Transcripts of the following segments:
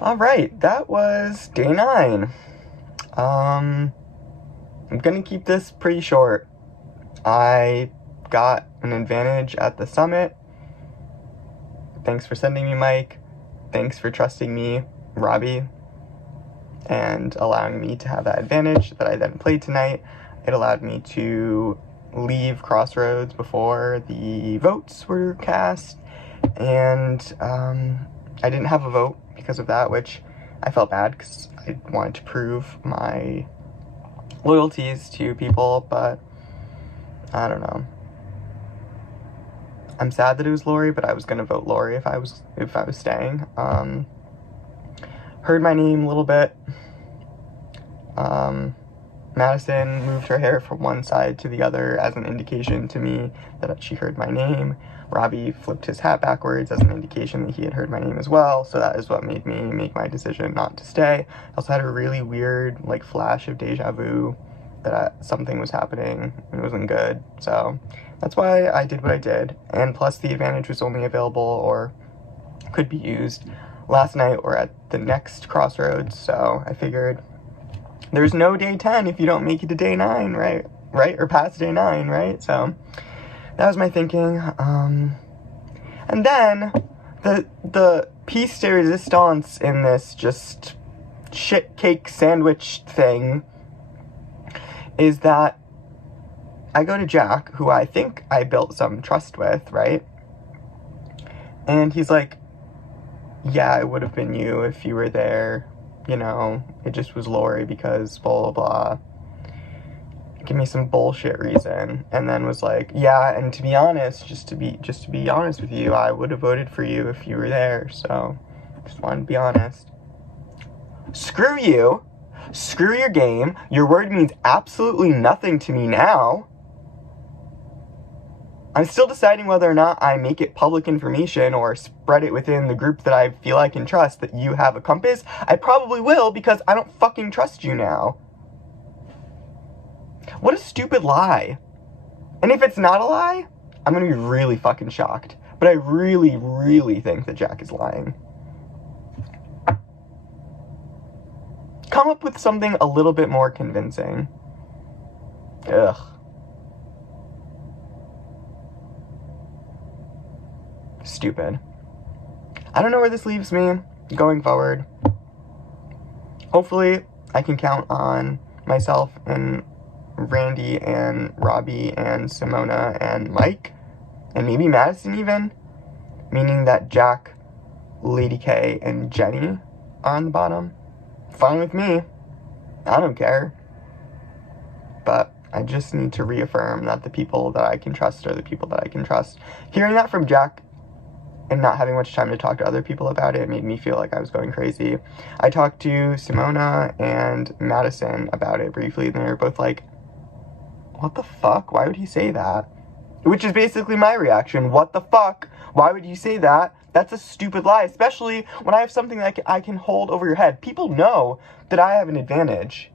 Alright, that was day 9. I'm gonna keep this pretty short. I got an advantage at the summit. Thanks for sending me, Mike. Thanks for trusting me, Robbie, and allowing me to have that advantage that I then played tonight. It allowed me to leave Crossroads before the votes were cast, and I didn't have a vote because of that, which I felt bad because I wanted to prove my loyalties to people, but I don't know. I'm sad that it was Lorrie, but I was gonna vote Lorrie if I was staying. Heard my name a little bit. Madison moved her hair from one side to the other as an indication to me that she heard my name. Robbie flipped his hat backwards as an indication that he had heard my name as well, so that is what made me make my decision not to stay. I also had a really weird, flash of deja vu that something was happening and it wasn't good, so that's why I did what I did. And plus the advantage was only available or could be used last night or at the next Crossroads, so I figured there's no day 10 if you don't make it to day 9, right? Or past day 9, right? So that was my thinking. And then the piece de resistance in this just shit cake sandwich thing is that I go to Jack, who I think I built some trust with, right? And he's like, yeah, it would have been you if you were there. You know, it just was Lorrie because blah, blah, blah. Give me some bullshit reason. And then was like, yeah, and to be honest, just to be honest with you, I would have voted for you if you were there. So, just wanted to be honest. Screw you. Screw your game. Your word means absolutely nothing to me now. I'm still deciding whether or not I make it public information or spread it within the group that I feel I can trust that you have a compass. I probably will because I don't fucking trust you now. What a stupid lie. And if it's not a lie, I'm gonna be really fucking shocked. But I really, really think that Jack is lying. Come up with something a little bit more convincing. Ugh. Stupid. I don't know where this leaves me going forward. Hopefully, I can count on myself and Randy and Robbie and Simona and Mike and maybe Madison even, meaning that Jack, Lady K, and Jeni are on the bottom. Fine with me. I don't care. But I just need to reaffirm that the people that I can trust are the people that I can trust. Hearing that from Jack and not having much time to talk to other people about it made me feel like I was going crazy. I talked to Simona and Madison about it briefly, and they were both like, what the fuck? Why would he say that? Which is basically my reaction. What the fuck? Why would you say that? That's a stupid lie, especially when I have something that I can hold over your head. People know that I have an advantage.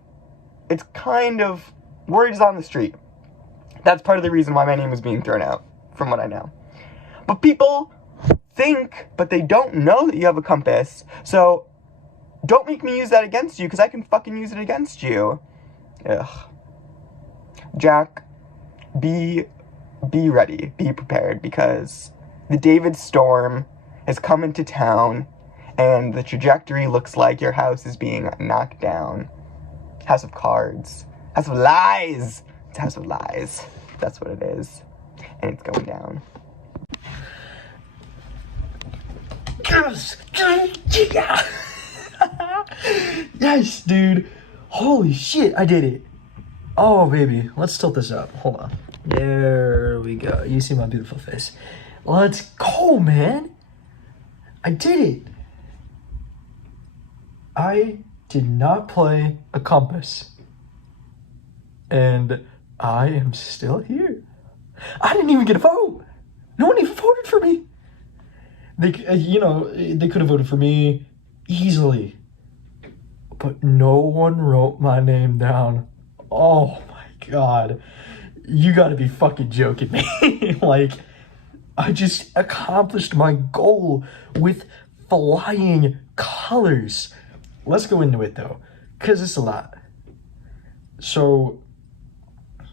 It's kind of word is on the street. That's part of the reason why my name was being thrown out, from what I know. But people think, but they don't know that you have a compass. So don't make me use that against you, because I can fucking use it against you. Ugh. Jack, be ready, be prepared, because the David Storm has come into town, and the trajectory looks like your house is being knocked down. House of Cards. House of Lies! It's House of Lies. That's what it is. And it's going down. Yeah. Yes, dude. Holy shit, I did it. Oh, baby. Let's tilt this up. Hold on. There we go. You see my beautiful face. Let's go, man. I did it. I did not play a compass. And I am still here. I didn't even get a vote. No one even voted for me. They could have voted for me easily. But no one wrote my name down. Oh my god. You gotta be fucking joking me. I just accomplished my goal with flying colors. Let's go into it though, because it's a lot. So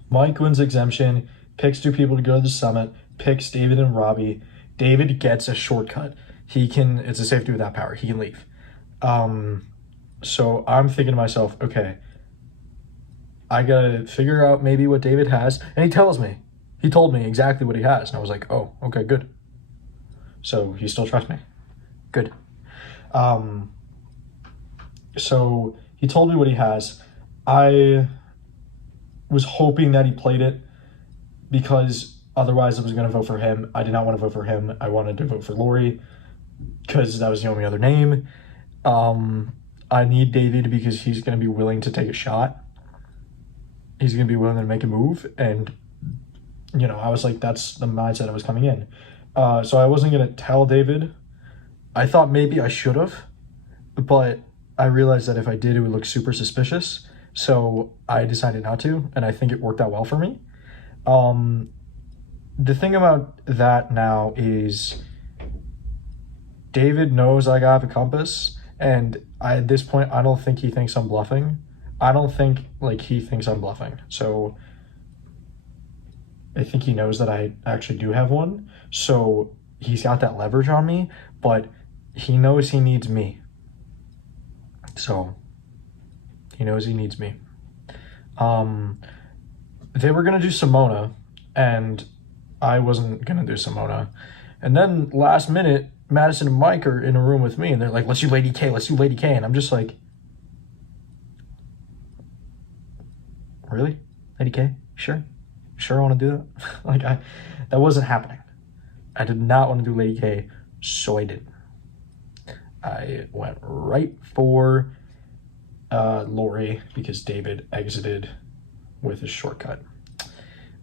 Mike wins exemption, picks 2 people to go to the summit, picks David and Robbie. David gets a shortcut. It's a safety without power. He can leave. So I'm thinking to myself, okay, I gotta figure out maybe what David has. And he told me exactly what he has. And I was like, oh, okay, good. So he still trusts me. Good. So he told me what he has. I was hoping that he played it because otherwise I was going to vote for him. I did not want to vote for him. I wanted to vote for Lorrie because that was the only other name. I need David because he's going to be willing to take a shot. He's going to be willing to make a move. And, I was like, that's the mindset I was coming in. So I wasn't going to tell David. I thought maybe I should have, but I realized that if I did, it would look super suspicious. So I decided not to, and I think it worked out well for me. The thing about that now is David knows I have a compass, and at this point, I don't think he thinks I'm bluffing. I don't think, he thinks I'm bluffing. So I think he knows that I actually do have one. So he's got that leverage on me, but he knows he needs me. So he knows he needs me. They were going to do Simona, and I wasn't going to do Simona. And then last minute, Madison and Mike are in a room with me, and they're like, let's do Lady K, let's do Lady K. And I'm just like, really? Lady K? Sure I want to do that? That wasn't happening. I did not want to do Lady K, so I didn't. I went right for Lorrie because David exited with his shortcut.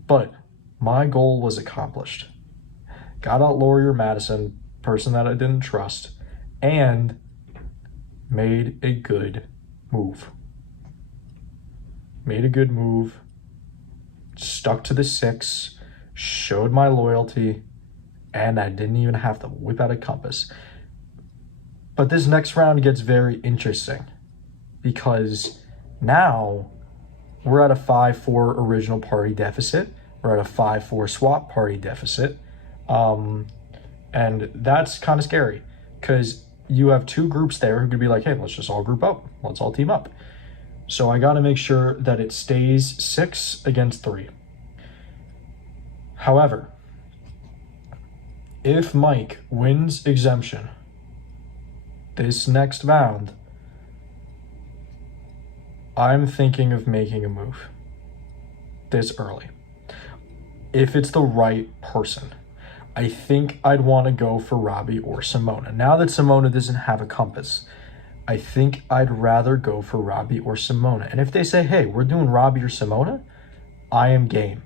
But my goal was accomplished. Got out Lorrie or Madison, person that I didn't trust, and made a good move. Stuck to the 6, showed my loyalty, and I didn't even have to whip out a compass. But this next round gets very interesting because now we're at a 5-4 original party deficit. We're at a 5-4 swap party deficit. And that's kind of scary because you have 2 groups there who could be like, hey, let's just all group up. Let's all team up. So I got to make sure that it stays 6 against 3. However, if Mike wins exemption this next round, I'm thinking of making a move this early. If it's the right person, I think I'd want to go for Robbie or Simona. Now that Simona doesn't have a compass, I think I'd rather go for Robbie or Simona. And if they say, hey, we're doing Robbie or Simona, I am game.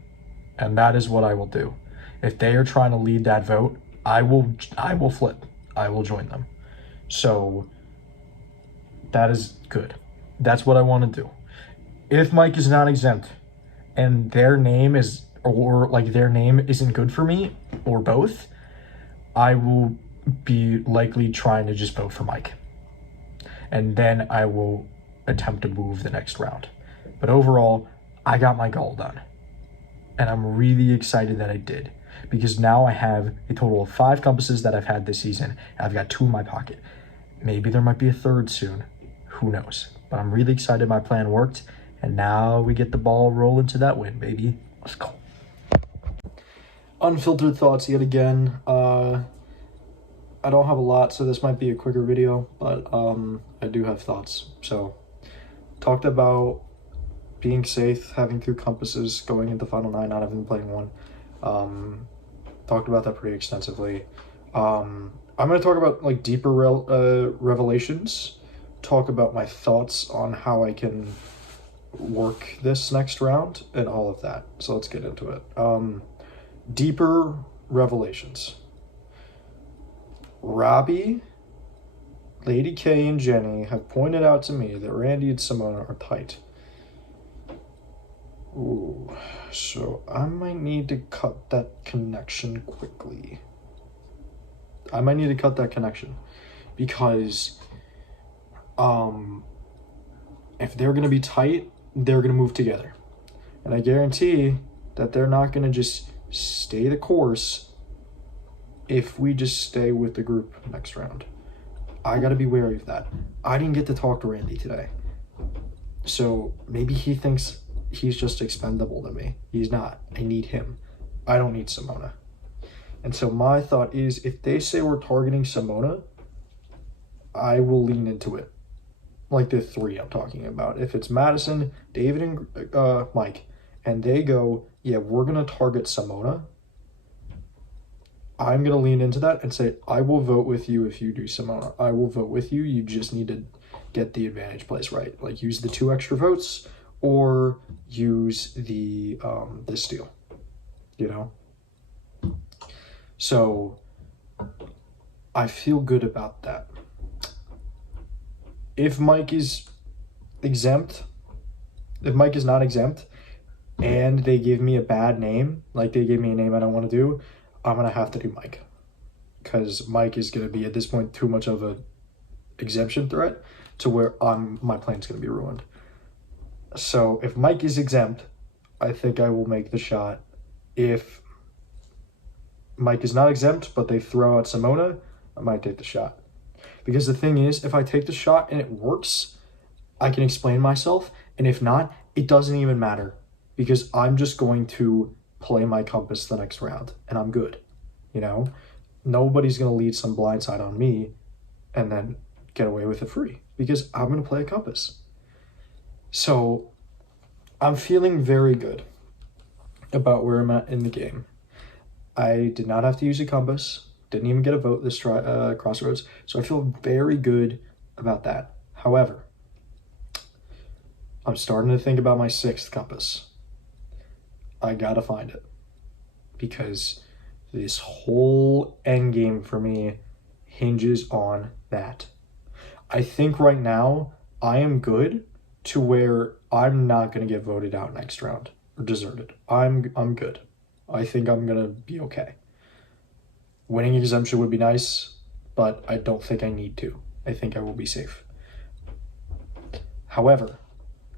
And that is what I will do. If they are trying to lead that vote, I will flip. I will join them. So that is good. That's what I want to do. If Mike is not exempt and their name isn't good for me or both, I will be likely trying to just vote for Mike. And then I will attempt to move the next round. But overall, I got my goal done. And I'm really excited that I did. Because now I have a total of 5 compasses that I've had this season. I've got 2 in my pocket. Maybe there might be a 3rd soon. Who knows? But I'm really excited my plan worked. And now we get the ball rolling to that win, baby. Let's go. Unfiltered thoughts yet again. I don't have a lot, so this might be a quicker video. But I do have thoughts. So, talked about being safe, having 2 compasses, going into Final 9, not having playing 1. Talked about that pretty extensively. I'm going to talk about deeper revelations, talk about my thoughts on how I can work this next round and all of that. So let's get into it. Deeper revelations. Robbie, Lady K, and Jeni have pointed out to me that Randy and Simona are tight. Ooh, so I might need to cut that connection quickly. because if they're going to be tight, they're going to move together. And I guarantee that they're not going to just stay the course if we just stay with the group next round. I got to be wary of that. I didn't get to talk to Randy today. So maybe he thinks he's just expendable to me. He's not. I need him. I don't need Simona. And so my thought is, if they say we're targeting Simona, I will lean into it. Like the three I'm talking about. If it's Madison, David, and Mike, and they go, yeah, we're going to target Simona, I'm going to lean into that and say, I will vote with you if you do Simona. I will vote with you. You just need to get the advantage plays right. Like, use the 2 extra votes or use the steal, you know? So I feel good about that. If Mike is exempt, if Mike is not exempt, and they give me a bad name, like they gave me a name I don't want to do, I'm going to have to do Mike. Because Mike is going to be, at this point, too much of a exemption threat to where my plan's going to be ruined. So if Mike is exempt, I think I will make the shot. If Mike is not exempt, but they throw out Simona, I might take the shot. Because the thing is, if I take the shot and it works, I can explain myself. And if not, it doesn't even matter. Because I'm just going to play my compass the next round. And I'm good. You know? Nobody's going to lead some blindside on me and then get away with it free. Because I'm going to play a compass. So I'm feeling very good about where I'm at in the game. I did not have to use a compass. Didn't even get a vote this crossroads. So I feel very good about that. However, I'm starting to think about my 6th compass. I gotta find it. Because this whole end game for me hinges on that. I think right now I am good to where I'm not gonna get voted out next round or deserted. I'm good. I think I'm gonna be okay. Winning exemption would be nice, but I don't think I need to. I think I will be safe. However,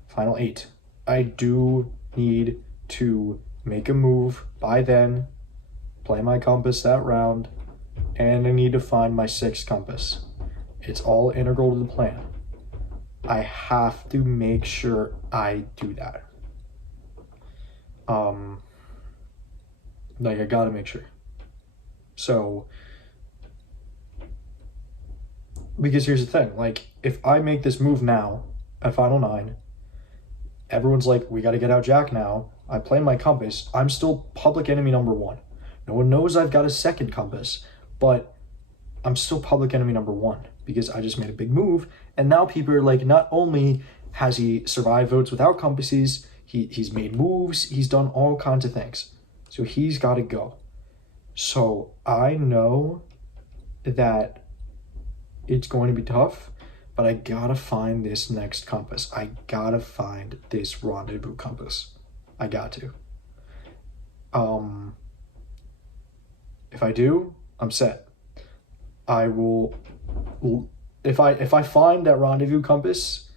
final 8. I do need to make a move by then, play my compass that round, and I need to find my 6th compass. It's all integral to the plan. I have to make sure I do that. I gotta make sure. So, because here's the thing, like, if I make this move now at Final 9, everyone's like, we gotta get out Jack now. I play my compass. I'm still public enemy number 1. No one knows I've got a 2nd compass, but I'm still public enemy number 1 because I just made a big move. And now people are like, not only has he survived votes without compasses, he's made moves, he's done all kinds of things. So he's got to go. So I know that it's going to be tough, but I gotta find this next compass. I gotta find this rendezvous compass. I got to. If I do, I'm set. I will. If I find that rendezvous compass,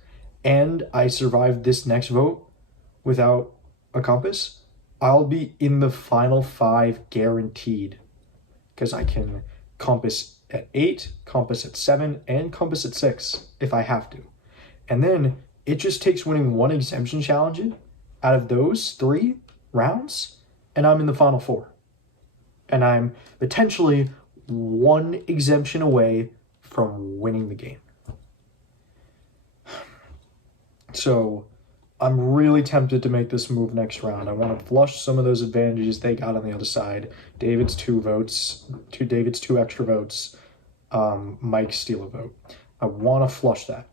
and I survive this next vote without a compass, I'll be in the final 5 guaranteed, because I can compass at 8, compass at 7, and compass at 6 if I have to. And then it just takes winning 1 exemption challenge out of those 3 rounds, and I'm in the final 4. And I'm potentially 1 exemption away from winning the game. So I'm really tempted to make this move next round. I want to flush some of those advantages they got on the other side. David's 2 extra votes. Mike's steal a vote. I want to flush that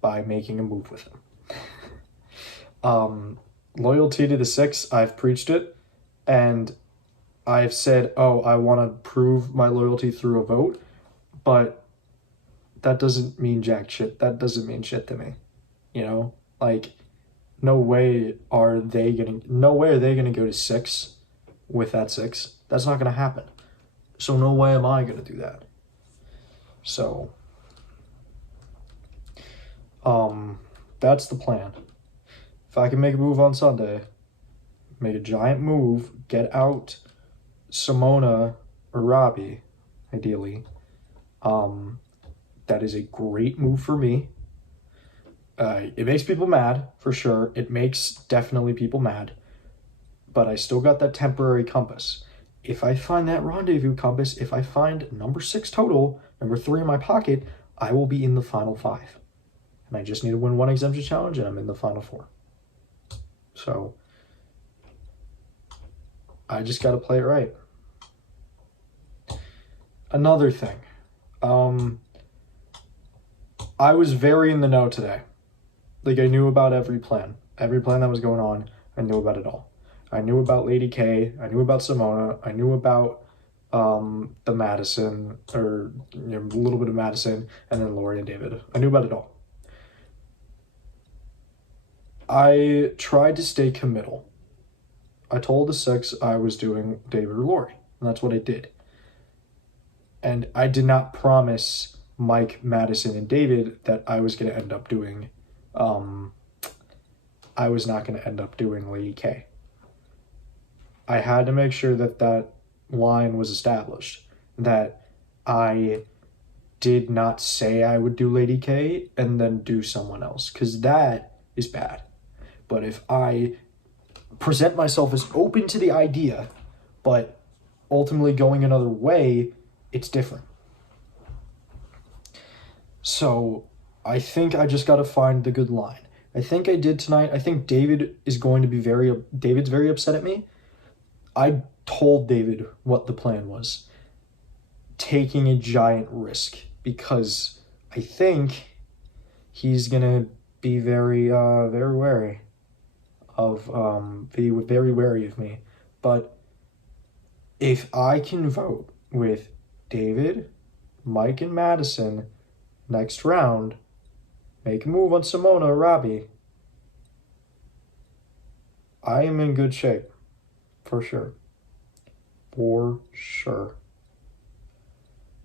by making a move with him. Loyalty to the 6, I've preached it, and I've said, I want to prove my loyalty through a vote, but that doesn't mean jack shit. That doesn't mean shit to me. You know, like, no way are they going to go to 6 with that 6. That's not going to happen. So no way am I going to do that. So, that's the plan. If I can make a move on Sunday, make a giant move, get out Simona or Robbie, ideally, that is a great move for me. It makes people mad, for sure. It makes definitely people mad. But I still got that temporary compass. If I find that rendezvous compass, if I find number 6 total, number 3 in my pocket, I will be in the final 5. And I just need to win 1 exemption challenge, and I'm in the final 4. So, I just got to play it right. Another thing. I was very in the know today. Like, I knew about every plan. Every plan that was going on, I knew about it all. I knew about Lady K. I knew about Simona. I knew about the Madison, or a little bit of Madison, and then Lorrie and David. I knew about it all. I tried to stay committal. I told the 6 I was doing David or Lorrie, and that's what I did. And I did not promise Mike, Madison, and David that I was going to end up doing, I was not going to end up doing Lady K. I had to make sure that that line was established, that I did not say I would do Lady K and then do someone else, because that is bad. But if I present myself as open to the idea, but ultimately going another way, it's different. So I think I just got to find the good line. I think I did tonight. I think David's very upset at me. I told David what the plan was. Taking a giant risk, because I think he's going to be very wary of me. But if I can vote with David, Mike, and Madison next round, make a move on Simona or Robbie, I am in good shape. For sure. For sure.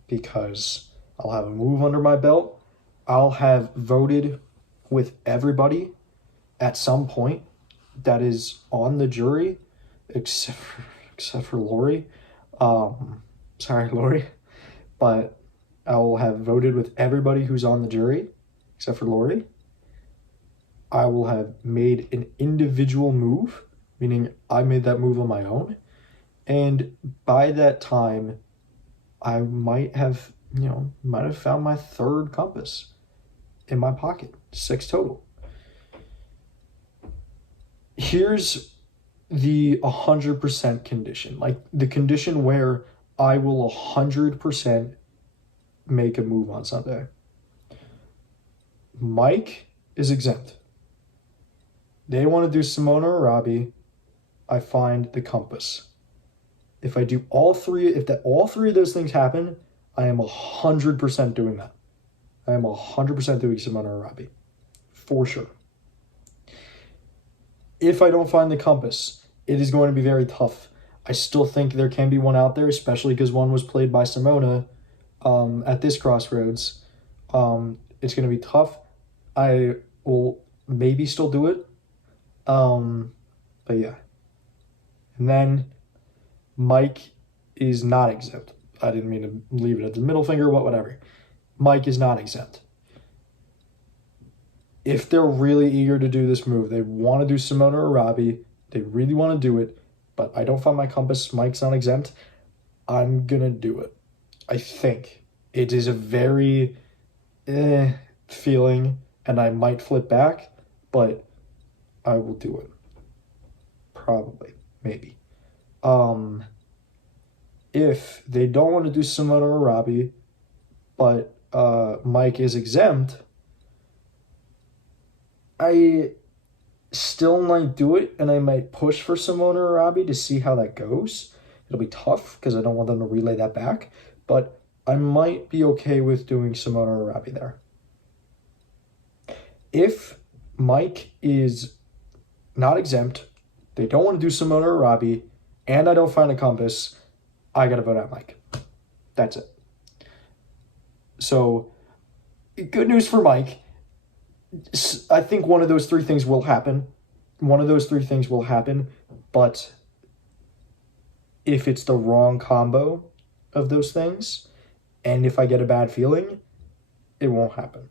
Because I'll have a move under my belt. I'll have voted with everybody at some point that is on the jury, except for Lorrie. Sorry, Lorrie. But I will have voted with everybody who's on the jury, except for Lorrie. I will have made an individual move, meaning I made that move on my own. And by that time, I might have found my 3rd compass in my pocket, 6 total. Here's the 100% condition, like the condition where I will 100% make a move on Sunday. Mike is exempt. They want to do Simona or Robbie. I find the compass. If I do all 3, if all 3 of those things happen, I am 100% doing that. I am 100% doing Simona or Robbie. For sure. If I don't find the compass, it is going to be very tough. I still think there can be one out there, especially because one was played by Simona at this crossroads. It's going to be tough. I will maybe still do it. But yeah. And then Mike is not exempt. I didn't mean to leave it at the middle finger, but whatever. Mike is not exempt. If they're really eager to do this move, they want to do Simona or Robbie, they really want to do it, but I don't find my compass, Mike's not exempt, I'm going to do it. I think it is a very feeling, and I might flip back, but I will do it. Probably. Maybe. If they don't want to do Simona or Robbie, but Mike is exempt, I still might do it, and I might push for Simona or Robbie to see how that goes. It'll be tough because I don't want them to relay that back, but I might be okay with doing Simona or Robbie there. If Mike is not exempt, they don't want to do Simona or Robbie, and I don't find a compass, I gotta vote out Mike. That's it. So, good news for Mike. I think one of those three things will happen. But if it's the wrong combo of those things, and if I get a bad feeling, it won't happen.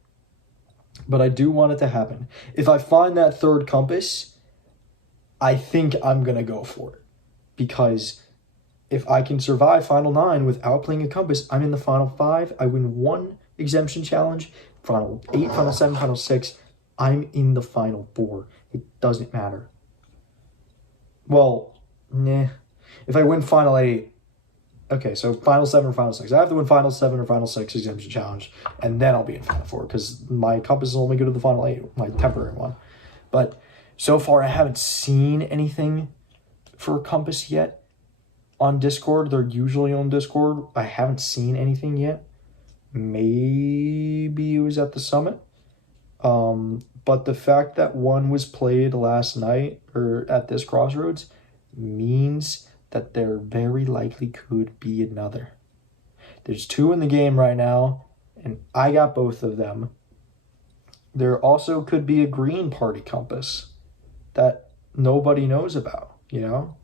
But I do want it to happen. If I find that third compass, I think I'm going to go for it. Because if I can survive Final 9 without playing a compass, I'm in the Final 5. I win one exemption challenge. Final 8, Final 7, Final 6. I'm in the Final 4. It doesn't matter. Well, nah. If I win Final 8, okay, so Final 7 or Final 6. I have to win Final 7 or Final 6 exemption challenge, and then I'll be in Final 4, because my compass is only good to the Final 8, my temporary one. But so far, I haven't seen anything for a compass yet on Discord. They're usually on Discord. I haven't seen anything yet. Maybe it was at the summit. But the fact that one was played last night or at this crossroads means that there very likely could be another. There's 2 in the game right now, and I got both of them. There also could be a green party compass that nobody knows about, you know?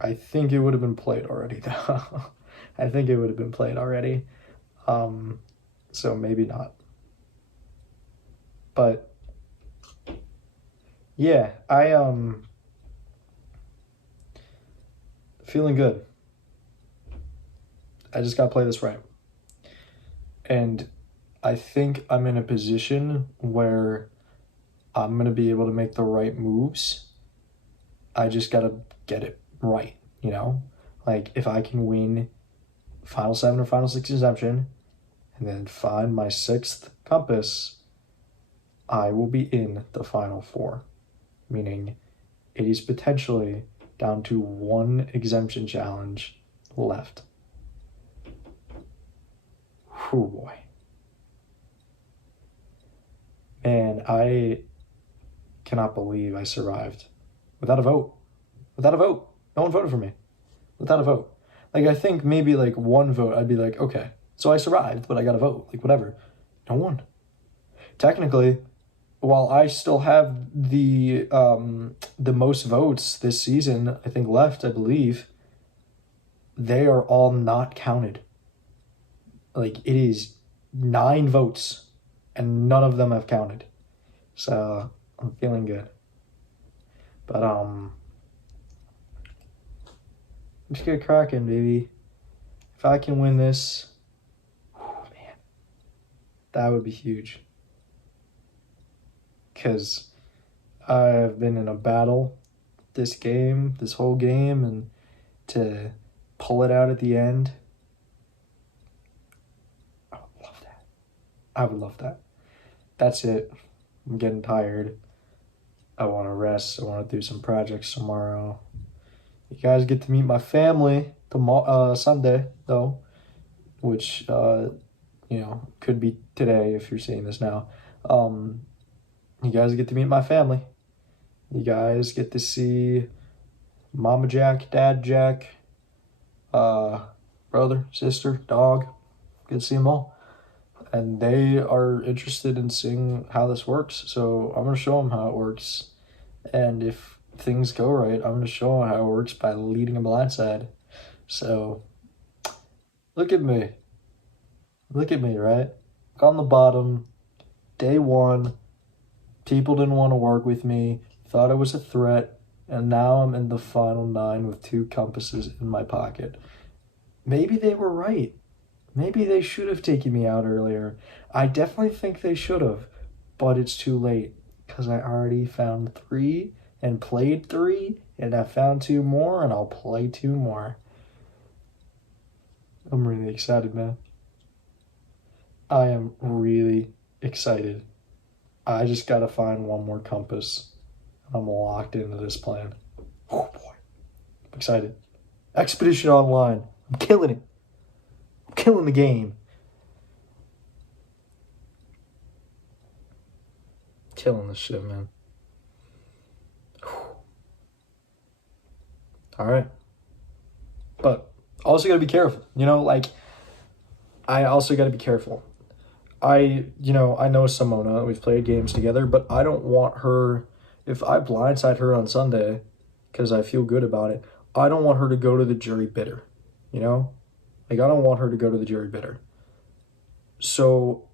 I think it would have been played already, though. I think it would have been played already. So maybe not. But yeah, I feeling good. I just gotta play this right. And I think I'm in a position where I'm gonna be able to make the right moves. I just gotta get it right, you know? Like, if I can win Final 7 or Final 6 exemption and then find my 6th compass, I will be in the Final 4. Meaning, it is potentially down to 1 exemption challenge left. Oh boy. Man, I cannot believe I survived. Without a vote. No one voted for me. Without a vote. Like, I think maybe, like, 1 vote, I'd be like, okay, so I survived, but I got a vote. Like, whatever. No one. Technically, while I still have the most votes this season, I think left, I believe, they are all not counted. Like, it is 9 votes, and none of them have counted. So, I'm feeling good. But, just get cracking, baby. If I can win this, oh man, that would be huge. Because I've been in a battle this whole game, and to pull it out at the end, I would love that. That's it. I'm getting tired. I want to rest. I want to do some projects tomorrow. You guys get to meet my family tomorrow, Sunday, though, which, could be today if you're seeing this now. You guys get to meet my family. You guys get to see Mama Jack, Dad Jack, brother, sister, dog. Get to see them all. And they are interested in seeing how this works. So I'm going to show them how it works. And if things go right, I'm going to show them how it works by leading a blindside. So look at me. Look at me, right? On the bottom, day 1, people didn't want to work with me, thought I was a threat, and now I'm in the Final 9 with 2 compasses in my pocket. Maybe they were right. Maybe they should have taken me out earlier. I definitely think they should have, but it's too late, because I already found 3 and played 3, and I found 2 more, and I'll play 2 more. I'm really excited, man. I am really excited. I just gotta find 1 more compass. I'm locked into this plan. Oh boy. I'm excited. Expedition Online. I'm killing it. I'm killing the game. Killing this shit, man. Alright. But also gotta be careful. You know, like, I also got to be careful. I know Simona, we've played games together, but I don't want her, if I blindside her on Sunday, because I feel good about it, I don't want her to go to the jury bitter, you know? Like, I don't want her to go to the jury bitter. So,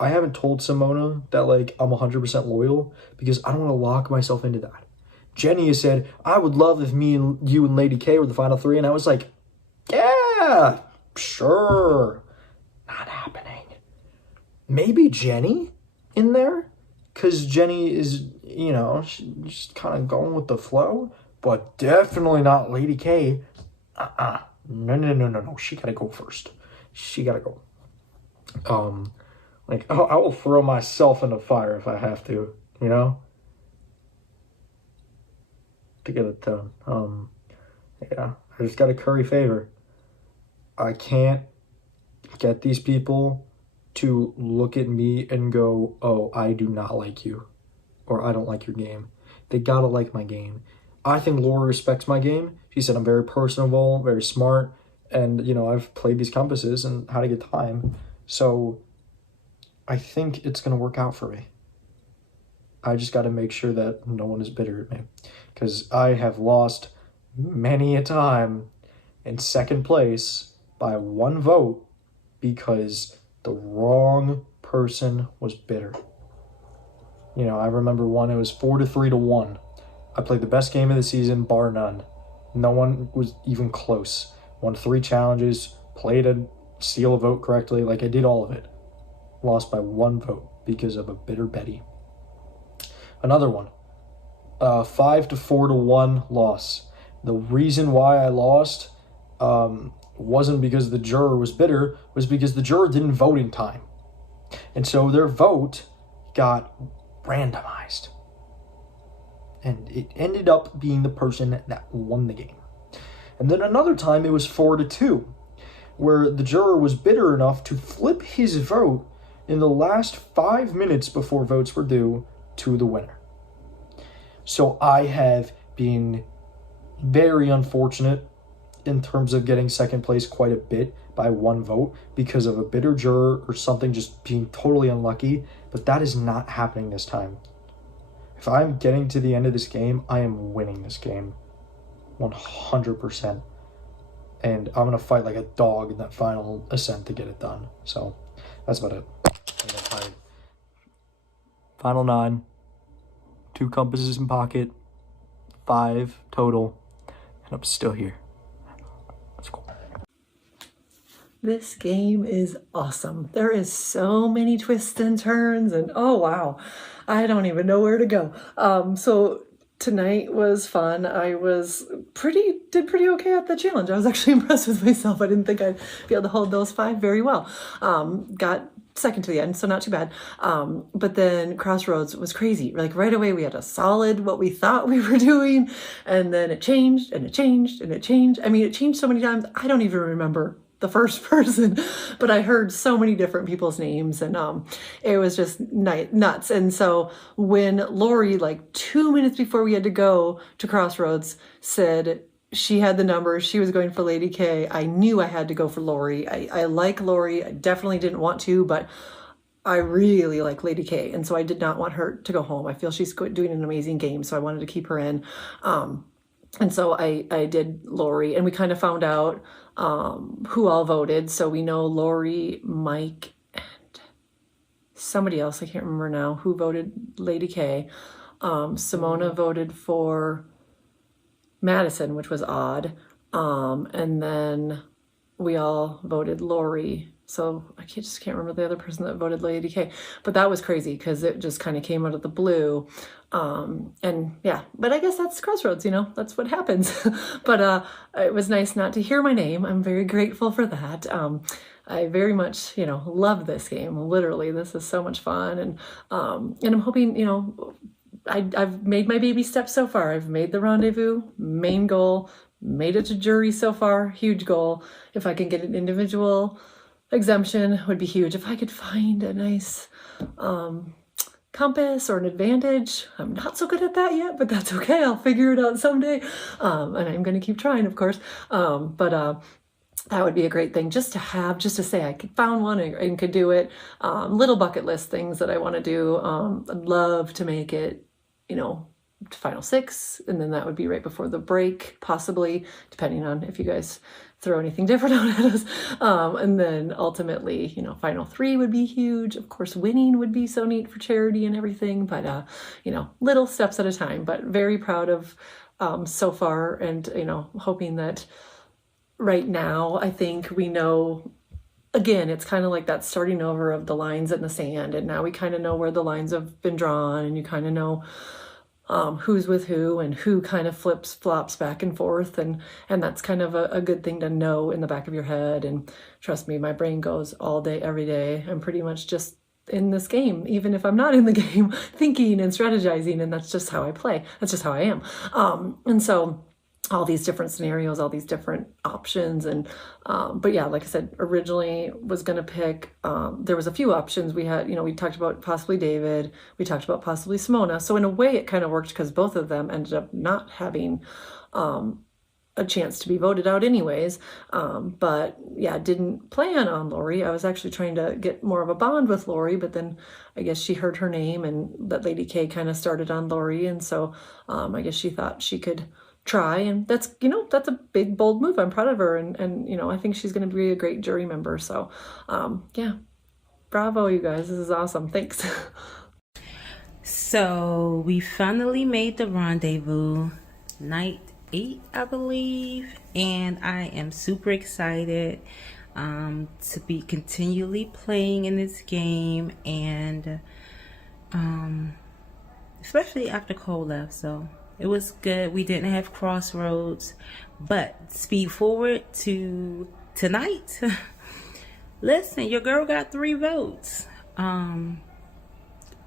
I haven't told Simona that, like, I'm 100% loyal, because I don't want to lock myself into that. Jeni has said, I would love if me and you and Lady K were the final three, and I was like, yeah, sure. Not happening. Maybe Jeni in there, because Jeni is, she's kind of going with the flow, but definitely not Lady K. No. She gotta go first. She gotta go. I will throw myself in the fire if I have to, to get it done. I just gotta curry favor. I can't get these people to look at me and go, oh, I do not like you, or I don't like your game. They gotta like my game. I think Lorrie respects my game. She said I'm very personable, very smart, and, I've played these compasses and had a good time. So I think it's gonna work out for me. I just gotta make sure that no one is bitter at me, because I have lost many a time in second place by 1 vote because the wrong person was bitter. I remember one, it was 4-3 to 1. I played the best game of the season, bar none. No one was even close. Won 3 challenges, played a steal a vote correctly, like I did all of it. Lost by 1 vote because of a bitter Betty. Another one, 5-4 to 1 loss. The reason why I lost wasn't because the juror was bitter, was because the juror didn't vote in time. And so their vote got randomized. And it ended up being the person that won the game. And then another time it was 4-2, where the juror was bitter enough to flip his vote in the last 5 minutes before votes were due to the winner. So I have been very unfortunate in terms of getting second place quite a bit by 1 vote because of a bitter juror or something just being totally unlucky, but that is not happening this time. If I'm getting to the end of this game, I am winning this game 100%. And I'm going to fight like a dog in that final ascent to get it done. So that's about it. I'm tired. Final 9. 2 compasses in pocket. 5 total. And I'm still here. Let's go. This game is awesome. There is so many twists and turns, and oh wow, I don't even know where to go. So tonight was fun. I did pretty okay at the challenge. I was actually impressed with myself. I didn't think I'd be able to hold those 5 very well. Got second to the end, so not too bad. But then Crossroads was crazy. Like right away we had a solid what we thought we were doing, and then it changed and it changed and it changed. I mean, it changed so many times I don't even remember the first person, but I heard so many different people's names, and it was just nuts. And so when Lorrie, like 2 minutes before we had to go to Crossroads, said she had the numbers, she was going for Lady K, I knew I had to go for Lorrie. I like Lorrie. I definitely didn't want to, but I really like Lady K, and so I did not want her to go home. I feel she's doing an amazing game, so I wanted to keep her in. And so I did Lorrie, and we kind of found out who all voted. So we know Lorrie, Mike, and somebody else, I can't remember now, who voted Lady K. Simona voted for Madison, which was odd. And then we all voted Lorrie. So I just can't remember the other person that voted Lady K, but that was crazy because it just kind of came out of the blue. And yeah, but I guess that's Crossroads, that's what happens. But it was nice not to hear my name. I'm very grateful for that. I very much, love this game. Literally, this is so much fun. And I'm hoping, I've made my baby steps so far. I've made the rendezvous, main goal, made it to jury so far, huge goal. If I can get an individual exemption would be huge. If I could find a nice compass or an advantage. I'm not so good at that yet, but that's okay. I'll figure it out someday. And I'm going to keep trying, of course. But that would be a great thing just to have, just to say I found one and could do it. Little bucket list things that I want to do. I'd love to make it, you know, to Final Six, and then that would be right before the break, possibly, depending on if you guys throw anything different out at us. And then ultimately, you know, Final Three would be huge. Of course, winning would be so neat for charity and everything, but, you know, little steps at a time, but very proud of so far, and, you know, hoping that right now, I think we know, again, it's kind of like that starting over of the lines in the sand, and now we kind of know where the lines have been drawn, and you kind of know who's with who and who kind of flops back and forth, and that's kind of a good thing to know in the back of your head. And trust me, my brain goes all day, every day. I'm pretty much just in this game, even if I'm not in the game, thinking and strategizing, and that's just how I play. That's just how I am. And so all these different scenarios, all these different options. And but yeah, like I said, originally was going to pick, there was a few options we had. You know, we talked about possibly David, we talked about possibly Simona. So in a way it kind of worked, because both of them ended up not having a chance to be voted out anyways. But yeah, didn't plan on Lorrie. I was actually trying to get more of a bond with Lorrie, but then I guess she heard her name, and that Lady K kind of started on Lorrie, and so I guess she thought she could try, and that's, you know, that's a big, bold move. I'm proud of her, and you know, I think she's going to be a great jury member. So yeah, bravo, you guys, this is awesome. Thanks. So we finally made the rendezvous, night 8, I believe, and I am super excited to be continually playing in this game, and especially after Cole left. So it was good. We didn't have crossroads, but speed forward to tonight. Listen, your girl got 3 votes.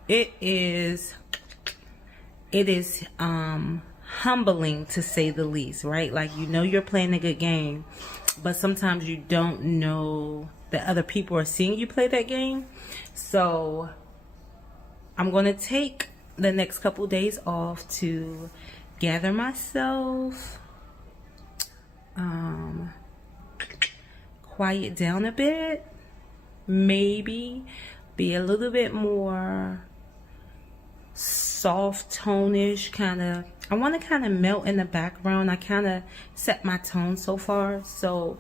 It is humbling, to say the least, right? Like, you know, you're playing a good game, but sometimes you don't know that other people are seeing you play that game. So I'm going to take the next couple days off to gather myself, quiet down a bit, maybe be a little bit more soft tone-ish, kind of. I want to kind of melt in the background. I kind of set my tone so far, so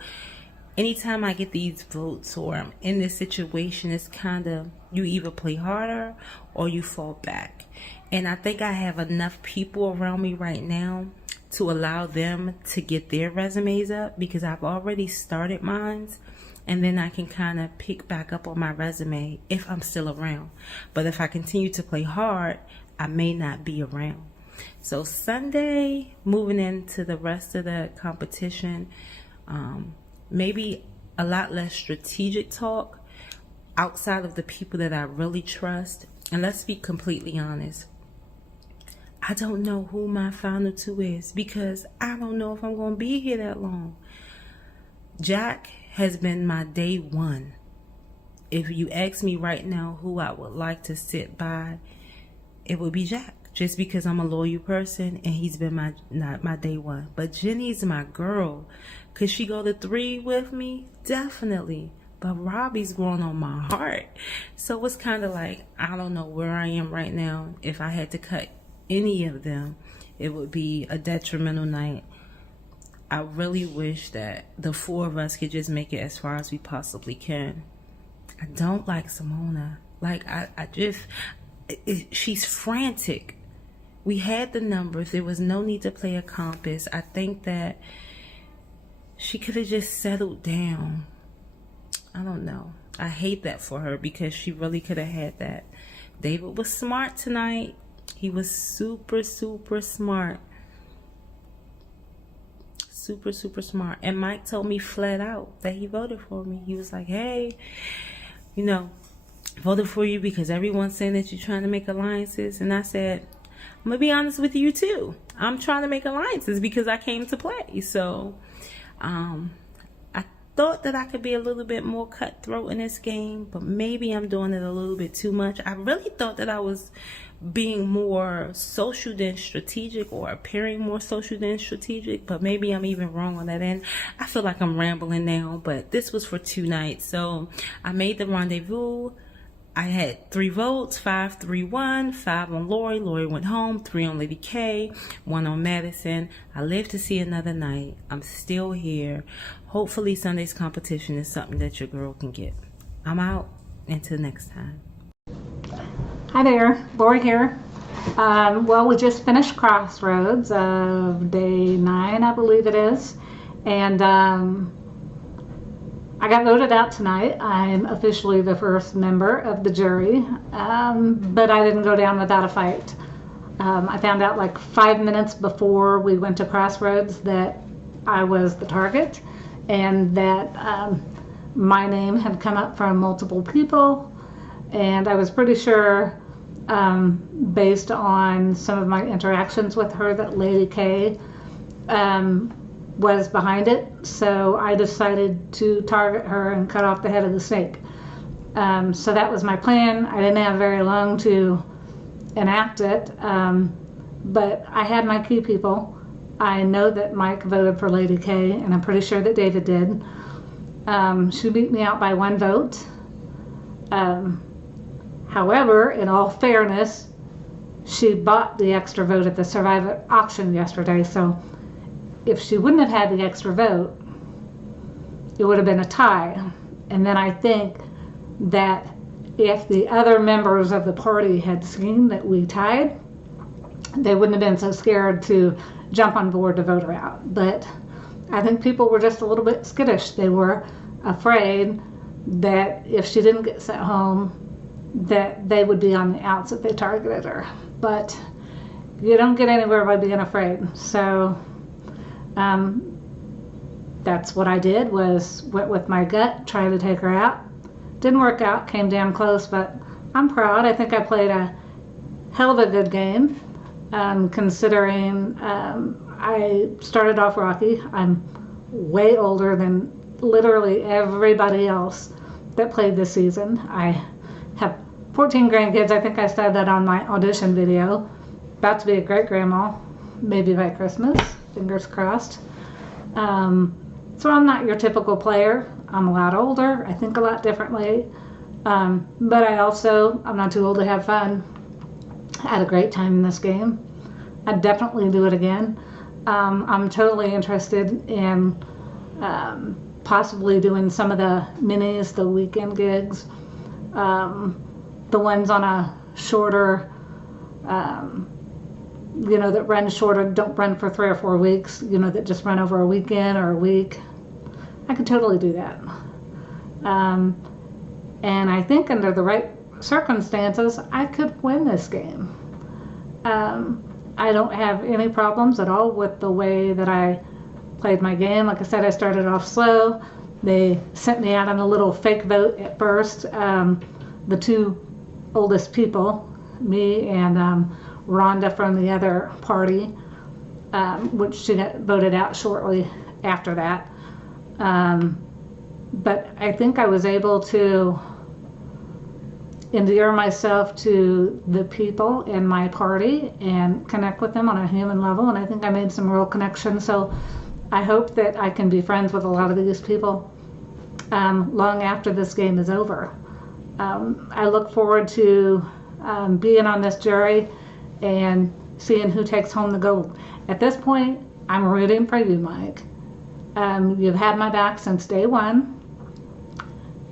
anytime I get these votes or I'm in this situation, it's kind of, you either play harder or you fall back. And I think I have enough people around me right now to allow them to get their resumes up, because I've already started mine, and then I can kind of pick back up on my resume if I'm still around. But if I continue to play hard, I may not be around. So Sunday, moving into the rest of the competition, maybe a lot less strategic talk outside of the people that I really trust. And let's be completely honest, I don't know who my final 2 is, because I don't know if I'm going to be here that long. Jack has been my day 1. If you ask me right now who I would like to sit by, it would be Jack, just because I'm a loyal person and he's been my day 1. But Jeni's my girl. Could she go to 3 with me? Definitely. But Robbie's growing on my heart. So it's kind of like, I don't know where I am right now. If I had to cut any of them, it would be a detrimental night. I really wish that the 4 of us could just make it as far as we possibly can. I don't like Simona. Like, she's frantic. We had the numbers. There was no need to play a compass. I think that she could have just settled down. I don't know. I hate that for her, because she really could have had that. David was smart tonight. He was super, super smart. Super, super smart. And Mike told me flat out that he voted for me. He was like, hey, you know, voted for you because everyone's saying that you're trying to make alliances. And I said, I'm going to be honest with you too. I'm trying to make alliances because I came to play. So I thought that I could be a little bit more cutthroat in this game, but maybe I'm doing it a little bit too much. I really thought that I was being more social than strategic, or appearing more social than strategic, but maybe I'm even wrong on that end. I feel like I'm rambling now, but this was for 2 nights. So I made the rendezvous. I had 3 votes, 5-3-1, 5 on Lorrie. Lorrie went home, 3 on Lady K, 1 on Madison. I live to see another night. I'm still here. Hopefully Sunday's competition is something that your girl can get. I'm out. Until next time. Hi there, Lorrie here. Well, we just finished Crossroads of day 9, I believe it is. And I got voted out tonight. I'm officially the first member of the jury, but I didn't go down without a fight. I found out like 5 minutes before we went to Crossroads that I was the target, and that my name had come up from multiple people, and I was pretty sure, based on some of my interactions with her, that Lady K was behind it. So I decided to target her and cut off the head of the snake. So that was my plan. I didn't have very long to enact it, but I had my key people. I know that Mike voted for Lady K, and I'm pretty sure that David did. She beat me out by 1 vote. However, in all fairness, she bought the extra vote at the Survivor auction yesterday, so if she wouldn't have had the extra vote, it would have been a tie. And then I think that if the other members of the party had seen that we tied, they wouldn't have been so scared to jump on board to vote her out. But I think people were just a little bit skittish. They were afraid that if she didn't get sent home, that they would be on the outs if they targeted her. But you don't get anywhere by being afraid. So that's what I did, was went with my gut, tried to take her out. Didn't work out, came down close, but I'm proud. I think I played a hell of a good game, considering I started off rocky. I'm way older than literally everybody else that played this season. I have 14 grandkids. I think I said that on my audition video. About to be a great grandma, maybe by Christmas, fingers crossed. So I'm not your typical player. I'm a lot older. I think a lot differently. But I'm not too old to have fun. I had a great time in this game. I'd definitely do it again. I'm totally interested in possibly doing some of the minis, the weekend gigs, the ones on a shorter, that run shorter, don't run for 3 or 4 weeks, that just run over a weekend or a week. I could totally do that. And I think under the right circumstances, I could win this game. I don't have any problems at all with the way that I played my game. Like I said, I started off slow. They sent me out on a little fake vote at first. The 2 oldest people, me and Rhonda from the other party, which she got voted out shortly after that. But I think I was able to endear myself to the people in my party and connect with them on a human level, and I think I made some real connections. So I hope that I can be friends with a lot of these people long after this game is over. I look forward to being on this jury and seeing who takes home the gold. At this point, I'm rooting for you, Mike. You've had my back since day 1.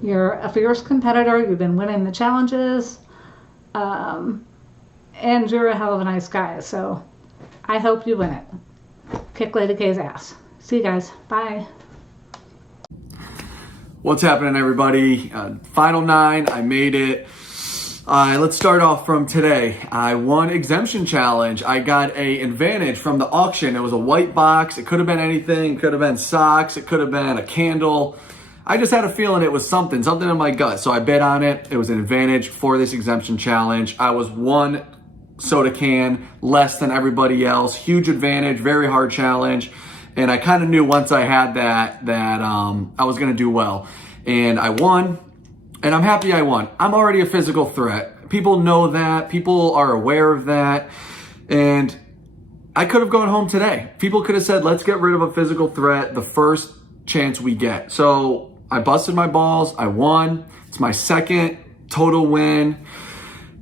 You're a fierce competitor. You've been winning the challenges. And you're a hell of a nice guy. So I hope you win it. Kick Lady K's ass. See you guys. Bye. What's happening, everybody? Final 9, I made it. Let's start off from today. I won exemption challenge. I got a advantage from the auction. It was a white box. It could have been anything. It could have been socks. It could have been a candle. I just had a feeling it was something in my gut. So I bet on it. It was an advantage for this exemption challenge. I was 1 soda can less than everybody else. Huge advantage, very hard challenge. And I kind of knew once I had that I was going to do well. And I won, and I'm happy I won. I'm already a physical threat. People know that. People are aware of that. And I could have gone home today. People could have said, let's get rid of a physical threat the first chance we get. So I busted my balls. I won. It's my second total win.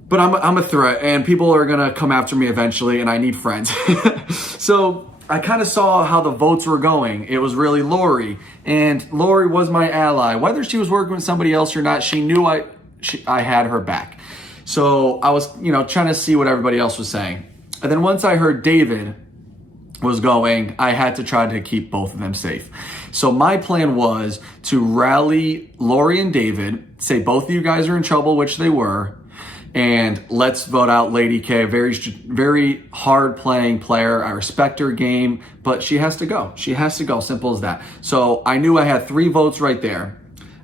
But I'm a threat, and people are going to come after me eventually, and I need friends. So I kind of saw how the votes were going. It was really Lorrie, and Lorrie was my ally. Whether she was working with somebody else or not, she knew I had her back. So I was, trying to see what everybody else was saying. And then once I heard David was going, I had to try to keep both of them safe. So my plan was to rally Lorrie and David, say both of you guys are in trouble, which they were, and let's vote out Lady K, a very, very hard-playing player. I respect her game, but she has to go. She has to go, simple as that. So I knew I had 3 votes right there.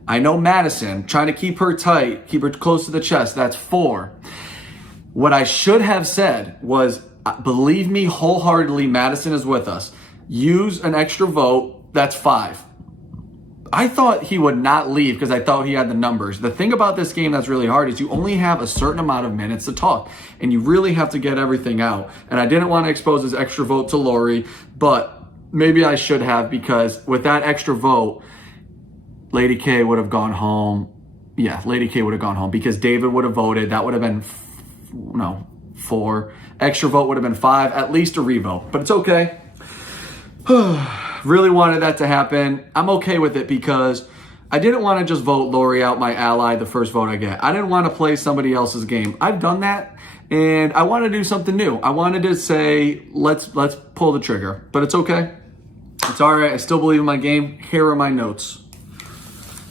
I know Madison, trying to keep her tight, keep her close to the chest, that's 4. What I should have said was, believe me wholeheartedly, Madison is with us. Use an extra vote, that's 5. I thought he would not leave because I thought he had the numbers. The thing about this game that's really hard is you only have a certain amount of minutes to talk, and you really have to get everything out. And I didn't want to expose his extra vote to Lorrie, but maybe I should have, because with that extra vote, Lady K would have gone home. Yeah, Lady K would have gone home because David would have voted. That would have been, 4. Extra vote would have been 5, at least a revote, but it's okay. Really wanted that to happen. I'm okay with it because I didn't want to just vote Lorrie out, my ally, the first vote I get. I didn't want to play somebody else's game. I've done that, and I want to do something new. I wanted to say, let's pull the trigger, but it's okay. It's all right. I still believe in my game. Here are my notes.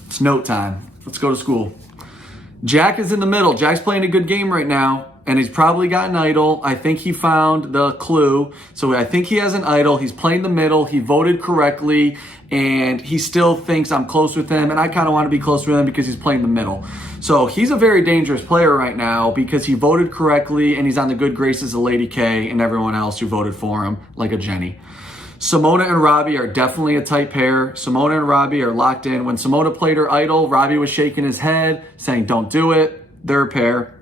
It's note time. Let's go to school. Jack is in the middle. Jack's playing a good game right now, and he's probably got an idol. I think he found the clue. So I think he has an idol. He's playing the middle. He voted correctly, and he still thinks I'm close with him, and I kind of want to be close with him because he's playing the middle. So he's a very dangerous player right now because he voted correctly, and he's on the good graces of Lady K and everyone else who voted for him, like a Jeni. Simona and Robbie are definitely a tight pair. Simona and Robbie are locked in. When Simona played her idol, Robbie was shaking his head, saying, don't do it. They're a pair.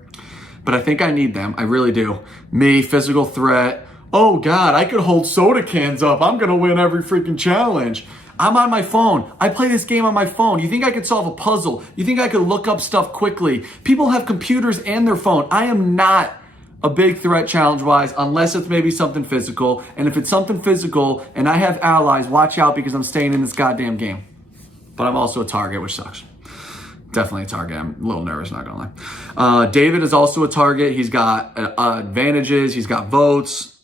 But I think I need them. I really do. Me, physical threat. Oh, God, I could hold soda cans up. I'm going to win every freaking challenge. I'm on my phone. I play this game on my phone. You think I could solve a puzzle? You think I could look up stuff quickly? People have computers and their phone. I am not a big threat challenge-wise unless it's maybe something physical. And if it's something physical and I have allies, watch out because I'm staying in this goddamn game. But I'm also a target, which sucks. Definitely a target. I'm a little nervous, not gonna lie. David is also a target. He's got advantages. He's got votes.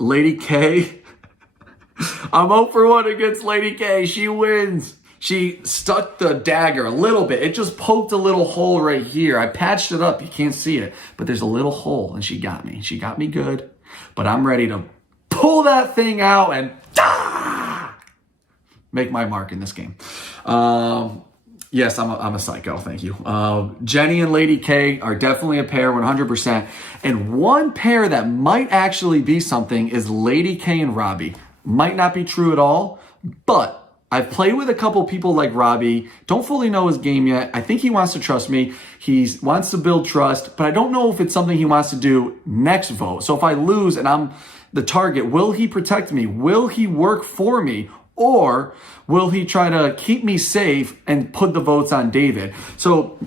Lady K. I'm 0 for 1 against Lady K. She wins. She stuck the dagger a little bit. It just poked a little hole right here. I patched it up. You can't see it, but there's a little hole, and she got me. She got me good, but I'm ready to pull that thing out and make my mark in this game. Yes, I'm a psycho. Thank you. Jeni and Lady K are definitely a pair, 100%. And one pair that might actually be something is Lady K and Robbie. Might not be true at all, but I've played with a couple people like Robbie. Don't fully know his game yet. I think he wants to trust me. He wants to build trust, but I don't know if it's something he wants to do next vote. So if I lose and I'm the target, will he protect me? Will he work for me? Or will he try to keep me safe and put the votes on David? So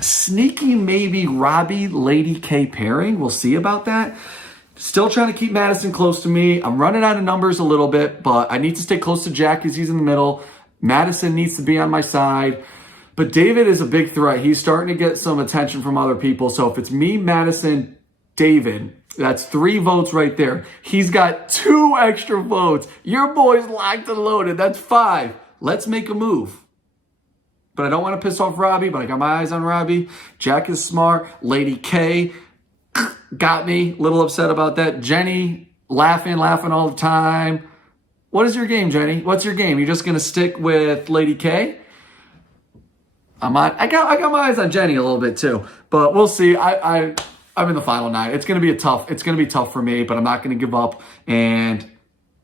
sneaky maybe Robbie, Lady K pairing. We'll see about that. Still trying to keep Madison close to me. I'm running out of numbers a little bit, but I need to stay close to Jack because he's in the middle. Madison needs to be on my side. But David is a big threat. He's starting to get some attention from other people. So if it's me, Madison, David, that's 3 votes right there. He's got 2 extra votes. Your boy's locked and loaded. That's 5. Let's make a move. But I don't want to piss off Robbie, but I got my eyes on Robbie. Jack is smart. Lady K got me. A little upset about that. Jeni, laughing all the time. What is your game, Jeni? What's your game? You just going to stick with Lady K? I got my eyes on Jeni a little bit too. But we'll see. I'm in the final 9. It's going to be tough for me, but I'm not going to give up. And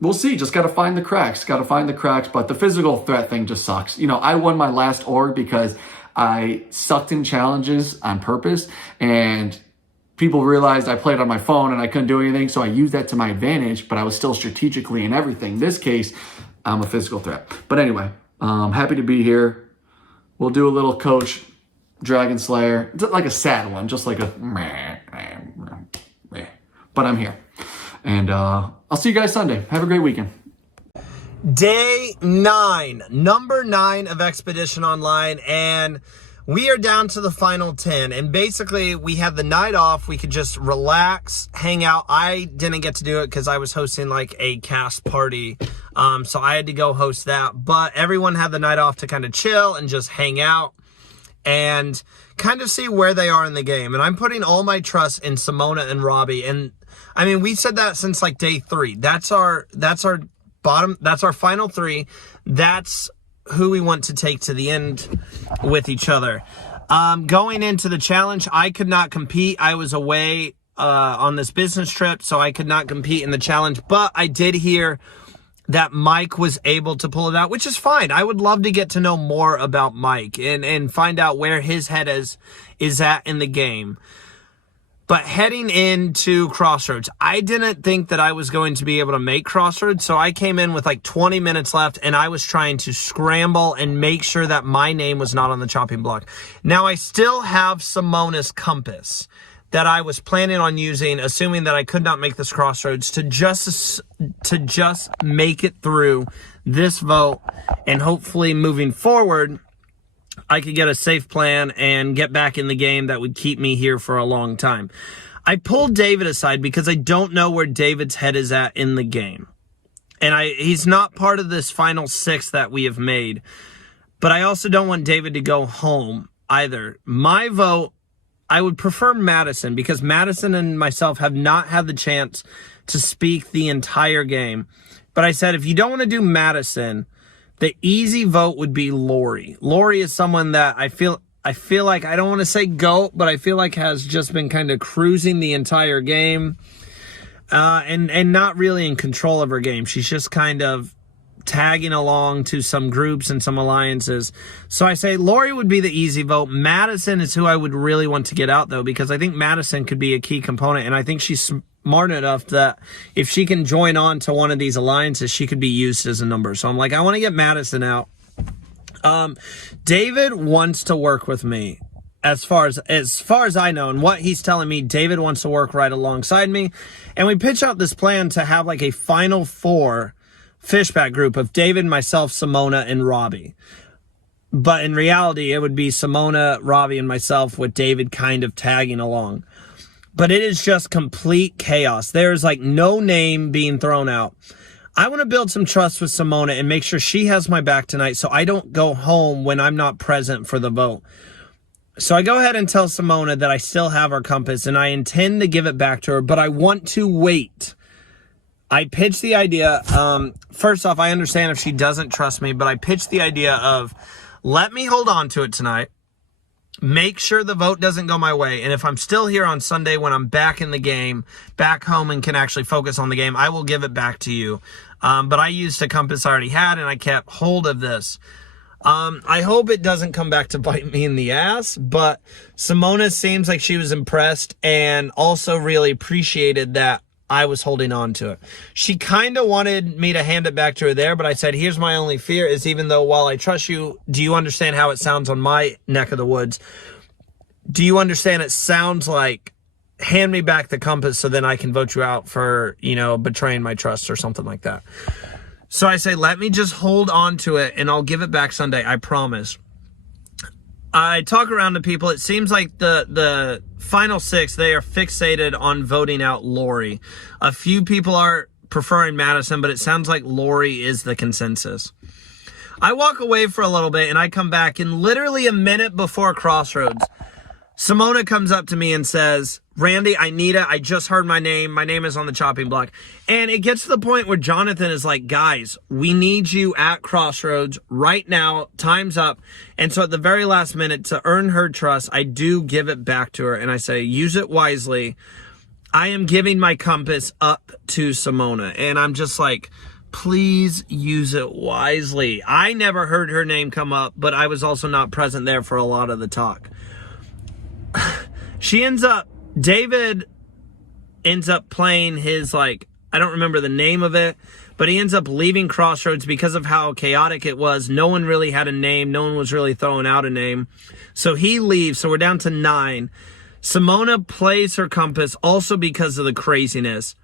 we'll see. Just got to find the cracks. But the physical threat thing just sucks. I won my last org because I sucked in challenges on purpose, and people realized I played on my phone and I couldn't do anything, so I used that to my advantage, but I was still strategically in everything. In this case, I'm a physical threat. But anyway, happy to be here. We'll do a little Coach Dragon Slayer. It's like a sad one, just like a but I'm here. And I'll see you guys Sunday. Have a great weekend. Day 9, number 9 of Expedition Online, and we are down to the final 10, and basically we had the night off. We could just relax, hang out. I didn't get to do it because I was hosting like a cast party, so I had to go host that, but everyone had the night off to kind of chill and just hang out and kind of see where they are in the game. And I'm putting all my trust in Simona and Robbie, and I mean, we said that since like day 3. That's our final 3. That's who we want to take to the end with each other. Going into the challenge, I could not compete. I was away on this business trip, so I could not compete in the challenge, but I did hear that Mike was able to pull it out, which is fine. I would love to get to know more about Mike and find out where his head is at in the game. But heading into Crossroads, I didn't think that I was going to be able to make Crossroads, so I came in with like 20 minutes left, and I was trying to scramble and make sure that my name was not on the chopping block. Now, I still have Simona's compass that I was planning on using, assuming that I could not make this Crossroads, to just make it through this vote, and hopefully moving forward, I could get a safe plan and get back in the game that would keep me here for a long time. I pulled David aside because I don't know where David's head is at in the game. And he's not part of this final 6 that we have made. But I also don't want David to go home either. My vote, I would prefer Madison, because Madison and myself have not had the chance to speak the entire game. But I said, if you don't want to do Madison, the easy vote would be Lorrie. Lorrie is someone that I feel like, I don't want to say GOAT, but I feel like has just been kind of cruising the entire game, and not really in control of her game. She's just kind of tagging along to some groups and some alliances. So I say Lorrie would be the easy vote. Madison is who I would really want to get out, though, because I think Madison could be a key component, and I think she's smart enough that if she can join on to one of these alliances, she could be used as a number. So I'm like, I want to get Madison out. David wants to work with me. As far as I know, and what he's telling me, David wants to work right alongside me. And we pitch out this plan to have like a final 4 fishback group of David, myself, Simona, and Robbie. But in reality, it would be Simona, Robbie, and myself, with David kind of tagging along. But it is just complete chaos. There's like no name being thrown out. I want to build some trust with Simona and make sure she has my back tonight, so I don't go home when I'm not present for the vote. So I go ahead and tell Simona that I still have her compass and I intend to give it back to her, but I want to wait. I pitched the idea, first off, I understand if she doesn't trust me, but I pitched the idea of, let me hold on to it tonight, make sure the vote doesn't go my way, and if I'm still here on Sunday when I'm back in the game, back home and can actually focus on the game, I will give it back to you. But I used a compass I already had, and I kept hold of this. I hope it doesn't come back to bite me in the ass, but Simona seems like she was impressed and also really appreciated that I was holding on to it. She kind of wanted me to hand it back to her there, but I said, here's my only fear is, even though while I trust you, do you understand how it sounds on my neck of the woods? Do you understand it sounds like, hand me back the compass so then I can vote you out for, betraying my trust or something like that. So I say, let me just hold on to it and I'll give it back Sunday, I promise. I talk around to people. It seems like the final 6, they are fixated on voting out Lorrie. A few people are preferring Madison, but it sounds like Lorrie is the consensus. I walk away for a little bit and I come back, and literally a minute before Crossroads, Simona comes up to me and says, Randy, I need it. I just heard my name. My name is on the chopping block. And it gets to the point where Jonathan is like, guys, we need you at Crossroads right now. Time's up. And so at the very last minute, to earn her trust, I do give it back to her. And I say, use it wisely. I am giving my compass up to Simona, and I'm just like, please use it wisely. I never heard her name come up, but I was also not present there for a lot of the talk. David ends up playing his, like, I don't remember the name of it, but he ends up leaving Crossroads because of how chaotic it was. No one really had a name. No one was really throwing out a name. So he leaves. So we're down to 9. Simona plays her compass also because of the craziness.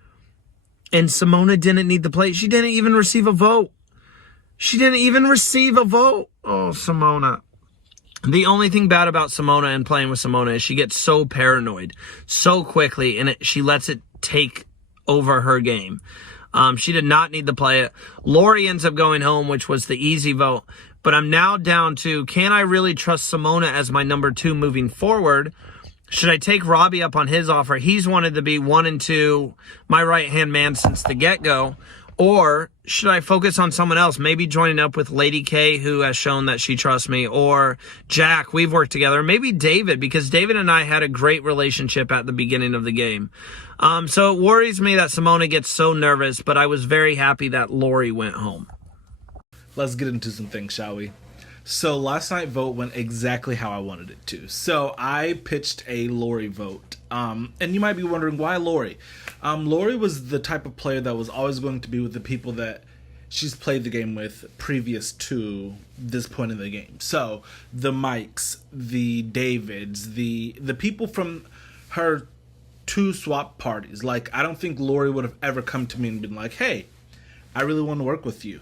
And Simona didn't need to play. She didn't even receive a vote. Oh, Simona. The only thing bad about Simona and playing with Simona is she gets so paranoid so quickly, and she lets it take over her game. She did not need to play it. Lorrie ends up going home, which was the easy vote. But I'm now down to, can I really trust Simona as my number 2 moving forward? Should I take Robbie up on his offer? He's wanted to be 1 and 2, my right-hand man since the get-go. Or should I focus on someone else? Maybe joining up with Lady K, who has shown that she trusts me. Or Jack, we've worked together. Maybe David, because David and I had a great relationship at the beginning of the game. So it worries me that Simona gets so nervous, but I was very happy that Lorrie went home. Let's get into some things, shall we? So last night vote went exactly how I wanted it to. So I pitched a Lorrie vote. And you might be wondering, why Lorrie? Lorrie was the type of player that was always going to be with the people that she's played the game with previous to this point in the game. So the Mikes, the Davids, the people from her 2 swap parties. Like, I don't think Lorrie would have ever come to me and been like, hey, I really want to work with you.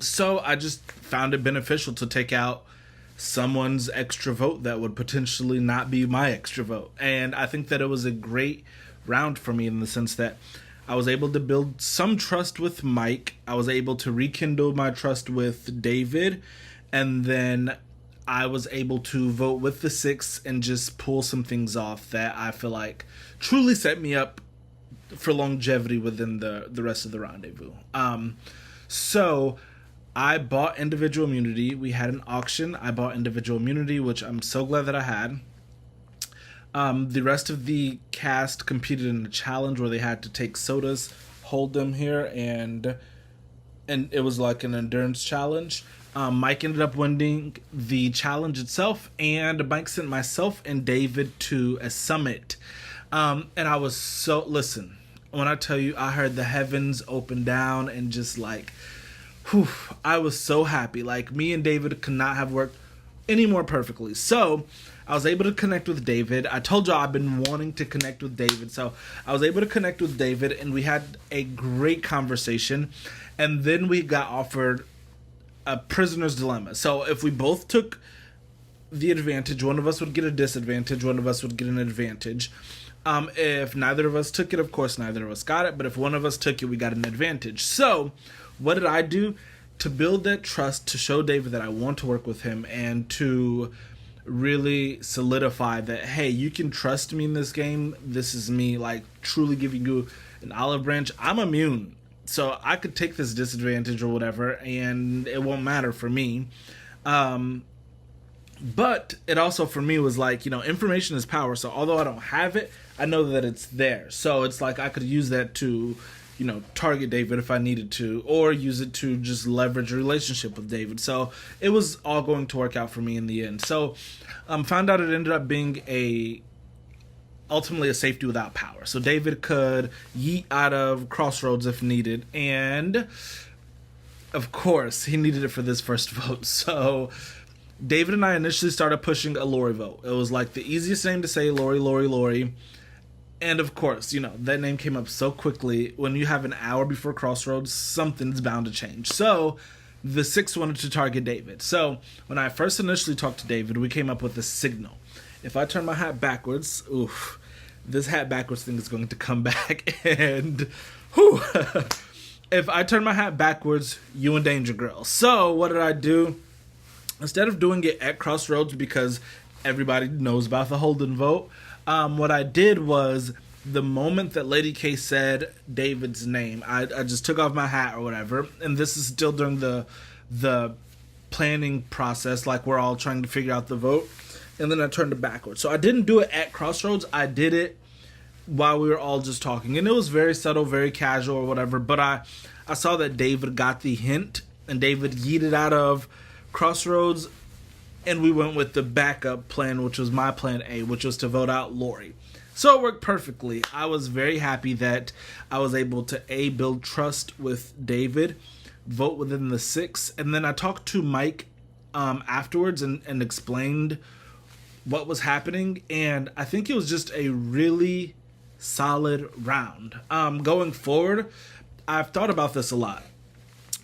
So I just found it beneficial to take out someone's extra vote that would potentially not be my extra vote. And I think that it was a great round for me in the sense that I was able to build some trust with Mike. I was able to rekindle my trust with David. And then I was able to vote with the 6 and just pull some things off that I feel like truly set me up for longevity within the rest of the rendezvous. So I bought individual immunity. We had an auction. I bought individual immunity, which I'm so glad that I had. The rest of the cast competed in a challenge where they had to take sodas, hold them here, and it was like an endurance challenge. Mike ended up winning the challenge itself, and Mike sent myself and David to a summit. And I was so... Listen, when I tell you I heard the heavens open down and just like... Whew, I was so happy. Like, me and David could not have worked any more perfectly. So I was able to connect with David. I told y'all I've been wanting to connect with David. So I was able to connect with David, and we had a great conversation. And then we got offered a prisoner's dilemma. So if we both took the advantage, one of us would get a disadvantage, one of us would get an advantage. If neither of us took it, of course, neither of us got it. But if one of us took it, we got an advantage. So what did I do to build that trust, to show David that I want to work with him, and to really solidify that, hey, you can trust me in this game. This is me, like, truly giving you an olive branch. I'm immune, so I could take this disadvantage or whatever, and it won't matter for me. But it also, for me, was like, information is power. So although I don't have it, I know that it's there. So it's like I could use that to target David if I needed to, or use it to just leverage a relationship with David. So it was all going to work out for me in the end. So found out it ended up being ultimately a safety without power. So David could yeet out of Crossroads if needed. And of course, he needed it for this first vote. So David and I initially started pushing a Lorrie vote. It was like the easiest name to say, Lorrie, Lorrie, Lorrie. And of course, that name came up so quickly. When you have an hour before Crossroads, something's bound to change. So the 6 wanted to target David. So when I first initially talked to David, we came up with a signal. If I turn my hat backwards, this hat backwards thing is going to come back. And if I turn my hat backwards, you in danger, girl. So what did I do? Instead of doing it at Crossroads, because everybody knows about the Holden vote, what I did was, the moment that Lady K said David's name, I just took off my hat or whatever, and this is still during the planning process, like we're all trying to figure out the vote, and then I turned it backwards. So I didn't do it at Crossroads, I did it while we were all just talking. And it was very subtle, very casual or whatever. But I saw that David got the hint, and David yeeted out of Crossroads, and we went with the backup plan, which was my plan A, which was to vote out Lorrie. So it worked perfectly. I was very happy that I was able to A, build trust with David, vote within the 6, and then I talked to Mike afterwards and explained what was happening, and I think it was just a really solid round. Going forward, I've thought about this a lot.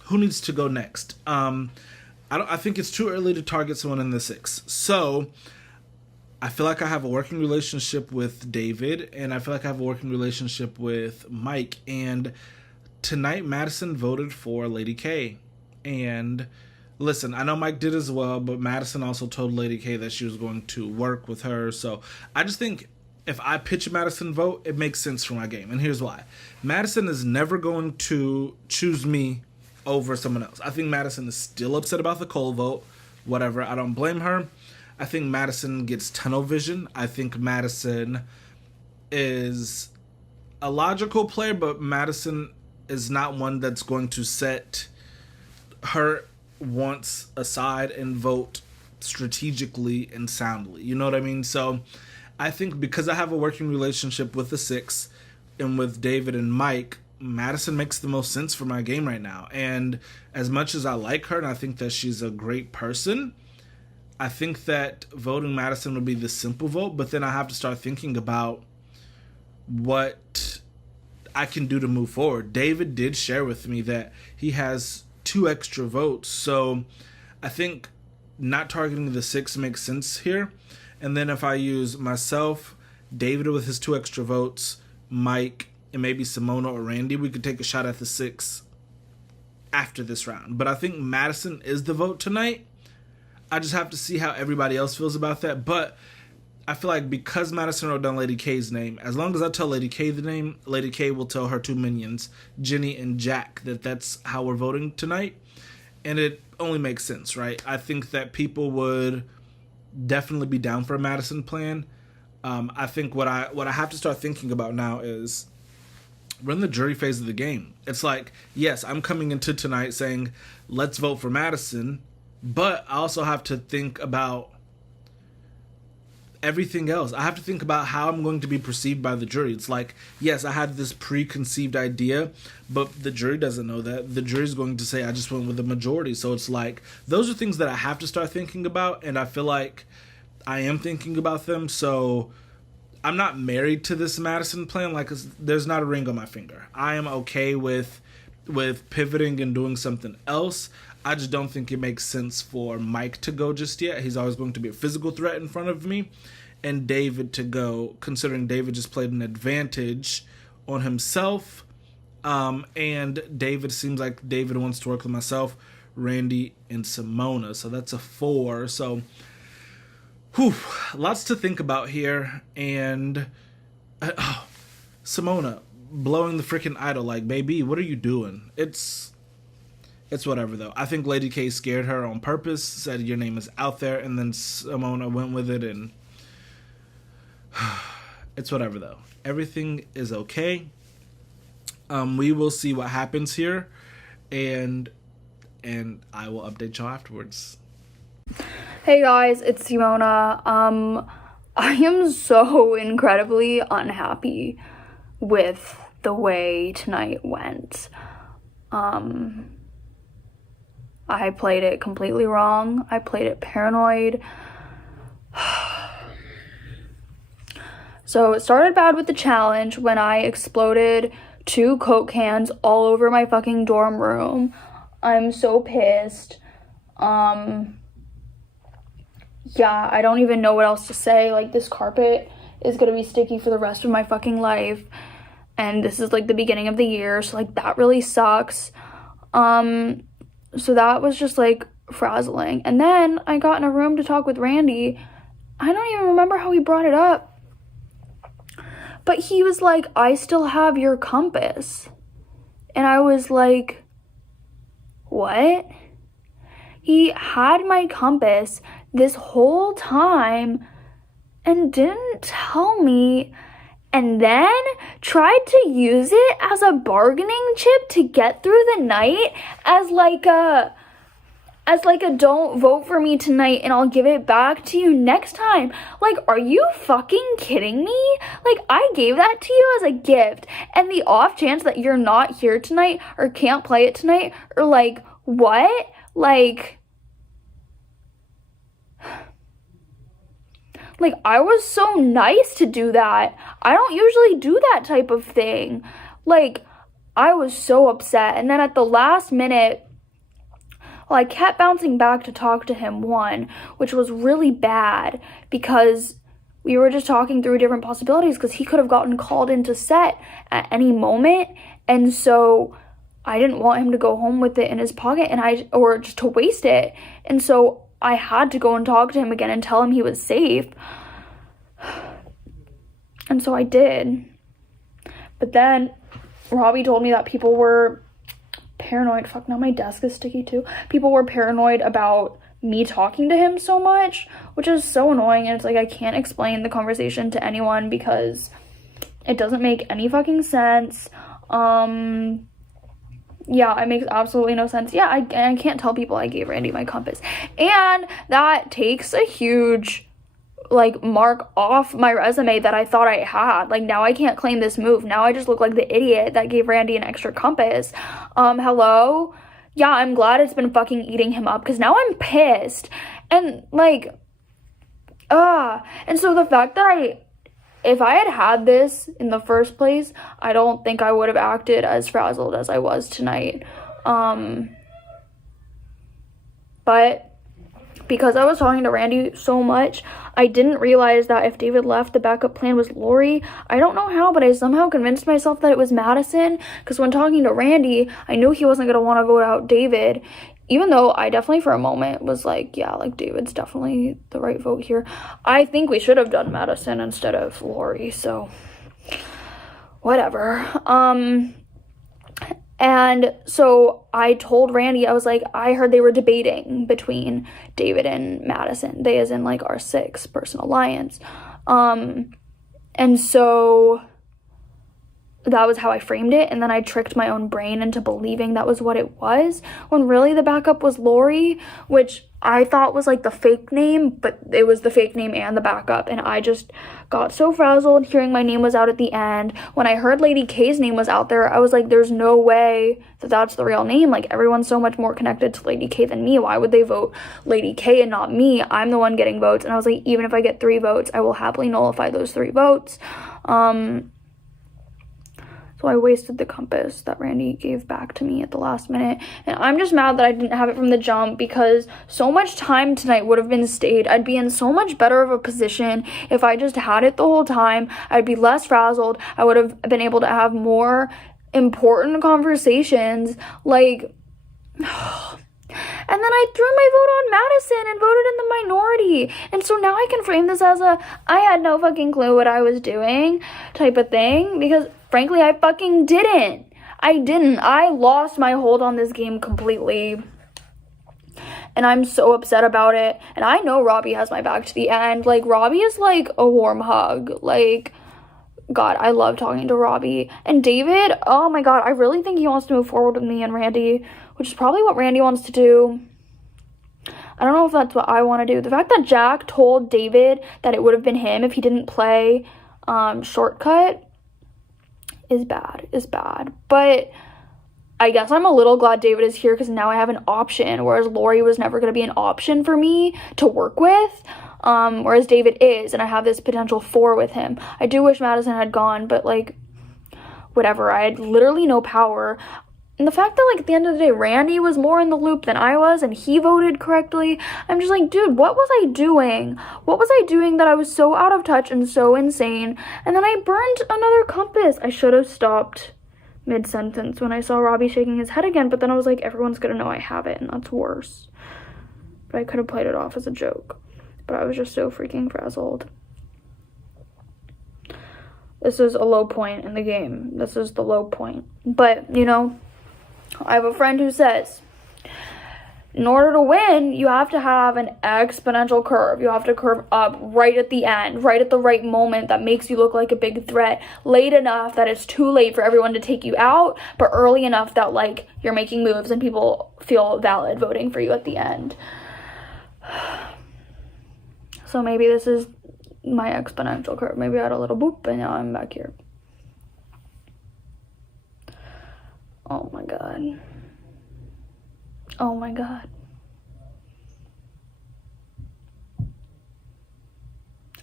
Who needs to go next? I think it's too early to target someone in the 6. So I feel like I have a working relationship with David, and I feel like I have a working relationship with Mike. And tonight, Madison voted for Lady K. And listen, I know Mike did as well, but Madison also told Lady K that she was going to work with her. So I just think if I pitch a Madison vote, it makes sense for my game. And here's why. Madison is never going to choose me over someone else. I think Madison is still upset about the Cole vote. Whatever. I don't blame her. I think Madison gets tunnel vision. I think Madison is a logical player, but Madison is not one that's going to set her wants aside and vote strategically and soundly. You know what I mean? So I think because I have a working relationship with the 6 and with David and Mike, Madison makes the most sense for my game right now. And as much as I like her and I think that she's a great person, I think that voting Madison would be the simple vote, but then I have to start thinking about what I can do to move forward. David did share with me that he has 2 extra votes, so I think not targeting the 6 makes sense here. And then if I use myself, David with his 2 extra votes, Mike, and maybe Simona or Randy, we could take a shot at the 6 after this round. But I think Madison is the vote tonight. I just have to see how everybody else feels about that. But I feel like because Madison wrote down Lady K's name, as long as I tell Lady K the name, Lady K will tell her 2 minions, Jeni and Jack, that that's how we're voting tonight. And it only makes sense, right? I think that people would definitely be down for a Madison plan. I think what I have to start thinking about now is we're in the jury phase of the game. It's like, yes, I'm coming into tonight saying, let's vote for Madison, but I also have to think about everything else. I have to think about how I'm going to be perceived by the jury. It's like, yes, I had this preconceived idea, but the jury doesn't know that. The jury's going to say I just went with the majority. So it's like, those are things that I have to start thinking about, and I feel like I am thinking about them. So I'm not married to this Madison plan. Like, there's not a ring on my finger. I am okay with pivoting and doing something else. I just don't think it makes sense for Mike to go just yet. He's always going to be a physical threat in front of me. And David to go, considering David just played an advantage on himself. And David seems like David wants to work with myself, Randy, and Simona. So that's a 4. So, lots to think about here. And Simona blowing the freaking idol. Like, baby, what are you doing? It's whatever, though. I think Lady K scared her on purpose, said your name is out there, and then Simona went with it, and it's whatever, though. Everything is okay. We will see what happens here, and I will update y'all afterwards. Hey guys, it's Simona. I am so incredibly unhappy with the way tonight went. I played it completely wrong. I played it paranoid. So it started bad with the challenge when I exploded 2 Coke cans all over my fucking dorm room. I'm so pissed. Yeah, I don't even know what else to say. Like, this carpet is gonna be sticky for the rest of my fucking life. And this is like the beginning of the year, so like that really sucks. So that was just like frazzling. And then I got in a room to talk with Randy. I don't even remember how he brought it up. But he was like, I still have your compass. And I was like, what? He had my compass this whole time and didn't tell me and then tried to use it as a bargaining chip to get through the night as like a don't vote for me tonight and I'll give it back to you next time. Like, are you fucking kidding me? Like, I gave that to you as a gift, and the off chance that you're not here tonight or can't play it tonight, or like, what? Like, I was so nice to do that. I don't usually do that type of thing. Like, I was so upset. And then at the last minute, well, I kept bouncing back to talk to him, which was really bad because we were just talking through different possibilities because he could have gotten called into set at any moment. And so I didn't want him to go home with it in his pocket or just to waste it. And so I had to go and talk to him again and tell him he was safe. And so I did. But then Robbie told me that people were paranoid. Fuck, now my desk is sticky too. People were paranoid about me talking to him so much, which is so annoying. And it's like, I can't explain the conversation to anyone because it doesn't make any fucking sense. Yeah, it makes absolutely no sense. Yeah, I can't tell people I gave Randy my compass. And that takes a huge, like, mark off my resume that I thought I had. Like, now I can't claim this move. Now I just look like the idiot that gave Randy an extra compass. Hello? Yeah, I'm glad it's been fucking eating him up, because now I'm pissed. And, like, and so the fact that if I had this in the first place, I don't think I would have acted as frazzled as I was tonight. But because I was talking to Randy so much, I didn't realize that if David left, the backup plan was Lorrie. I don't know how, but I somehow convinced myself that it was Madison, because when talking to Randy, I knew he wasn't going to want to vote out David, even though I definitely for a moment was like, yeah, like, David's definitely the right vote here. I think we should have done Madison instead of Lorrie, so whatever. And so I told Randy, I was like, I heard they were debating between David and Madison. They as in, like, our 6-person alliance. And so that was how I framed it, and then I tricked my own brain into believing that was what it was, when really the backup was Lorrie, which I thought was like the fake name, but it was the fake name and the backup, and I just got so frazzled hearing my name was out at the end. When I heard Lady K's name was out there, I was like, there's no way that that's the real name. Like, everyone's so much more connected to Lady K than me. Why would they vote Lady K and not me? I'm the one getting votes. And I was like, even if I get 3 votes, I will happily nullify those 3 votes. So I wasted the compass that Randy gave back to me at the last minute. And I'm just mad that I didn't have it from the jump, because so much time tonight would have been stayed. I'd be in so much better of a position if I just had it the whole time. I'd be less frazzled. I would have been able to have more important conversations. Like, and then I threw my vote on Madison and voted in the minority. And so now I can frame this as a I had no fucking clue what I was doing type of thing, because frankly, I fucking didn't. I lost my hold on this game completely. And I'm so upset about it. And I know Robbie has my back to the end. Like, Robbie is like a warm hug. Like, God, I love talking to Robbie. And David, oh my God, I really think he wants to move forward with me and Randy, which is probably what Randy wants to do. I don't know if that's what I want to do. The fact that Jack told David that it would have been him if he didn't play Shortcut is bad. But I guess I'm a little glad David is here, because now I have an option, whereas Lorrie was never going to be an option for me to work with, whereas David is, and I have this potential 4 with him. I do wish Madison had gone, but, like, whatever. I had literally no power. And the fact that, like, at the end of the day, Randy was more in the loop than I was, and he voted correctly, I'm just like, dude, what was I doing? What was I doing that I was so out of touch and so insane? And then I burned another compass. I should have stopped mid-sentence when I saw Robbie shaking his head again, but then I was like, everyone's gonna know I have it, and that's worse. But I could have played it off as a joke. But I was just so freaking frazzled. This is a low point in the game. This is the low point. But, you know, I have a friend who says, In order to win, you have to have an exponential curve. You have to curve up right at the end, right at the right moment that makes you look like a big threat. Late enough that it's too late for everyone to take you out, but early enough that, like, you're making moves and people feel valid voting for you at the end. So maybe this is my exponential curve. Maybe I had a little boop and now I'm back here. Oh my god. Oh my god.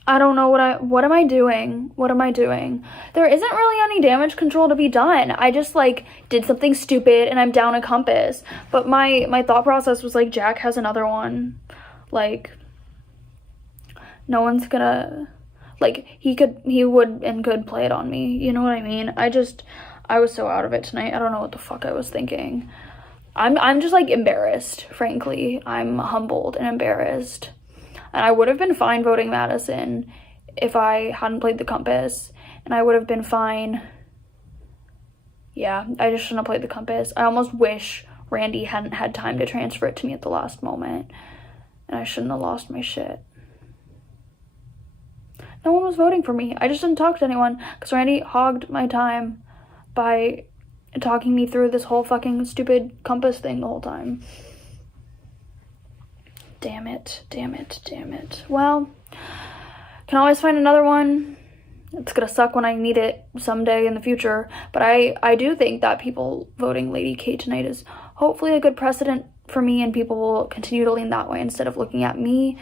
I don't know what am I doing? What am I doing? There isn't really any damage control to be done. I just, like, did something stupid and I'm down a compass. But my thought process was, like, Jack has another one. Like, no one's gonna, like, he would and could play it on me. You know what I mean? I was so out of it tonight. I don't know what the fuck I was thinking. I'm just, like, embarrassed, frankly. I'm humbled and embarrassed. And I would have been fine voting Madison if I hadn't played the compass. And I would have been fine. Yeah, I just shouldn't have played the compass. I almost wish Randy hadn't had time to transfer it to me at the last moment. And I shouldn't have lost my shit. No one was voting for me. I just didn't talk to anyone because Randy hogged my time by talking me through this whole fucking stupid compass thing the whole time. Damn it, damn it, damn it. Well, can always find another one. It's gonna suck when I need it someday in the future. But I do think that people voting Lady K tonight is hopefully a good precedent for me, and people will continue to lean that way instead of looking at me.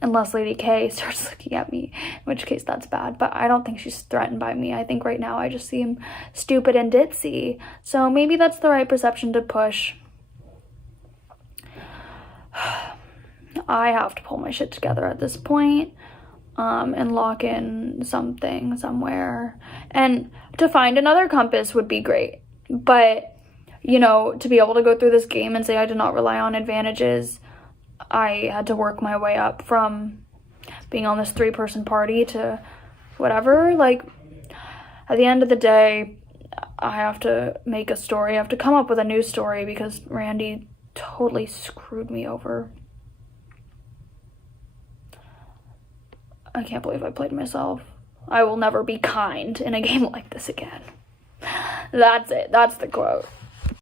Unless Lady K starts looking at me, in which case that's bad. But I don't think she's threatened by me. I think right now I just seem stupid and ditzy. So maybe that's the right perception to push. I have to pull my shit together at this point, and lock in something somewhere. And to find another compass would be great. But, you know, to be able to go through this game and say I did not rely on advantages, I had to work my way up from being on this 3-person party to whatever. Like, at the end of the day, I have to make a story. I have to come up with a new story because Randy totally screwed me over. I can't believe I played myself. I will never be kind in a game like this again. That's it. That's the quote.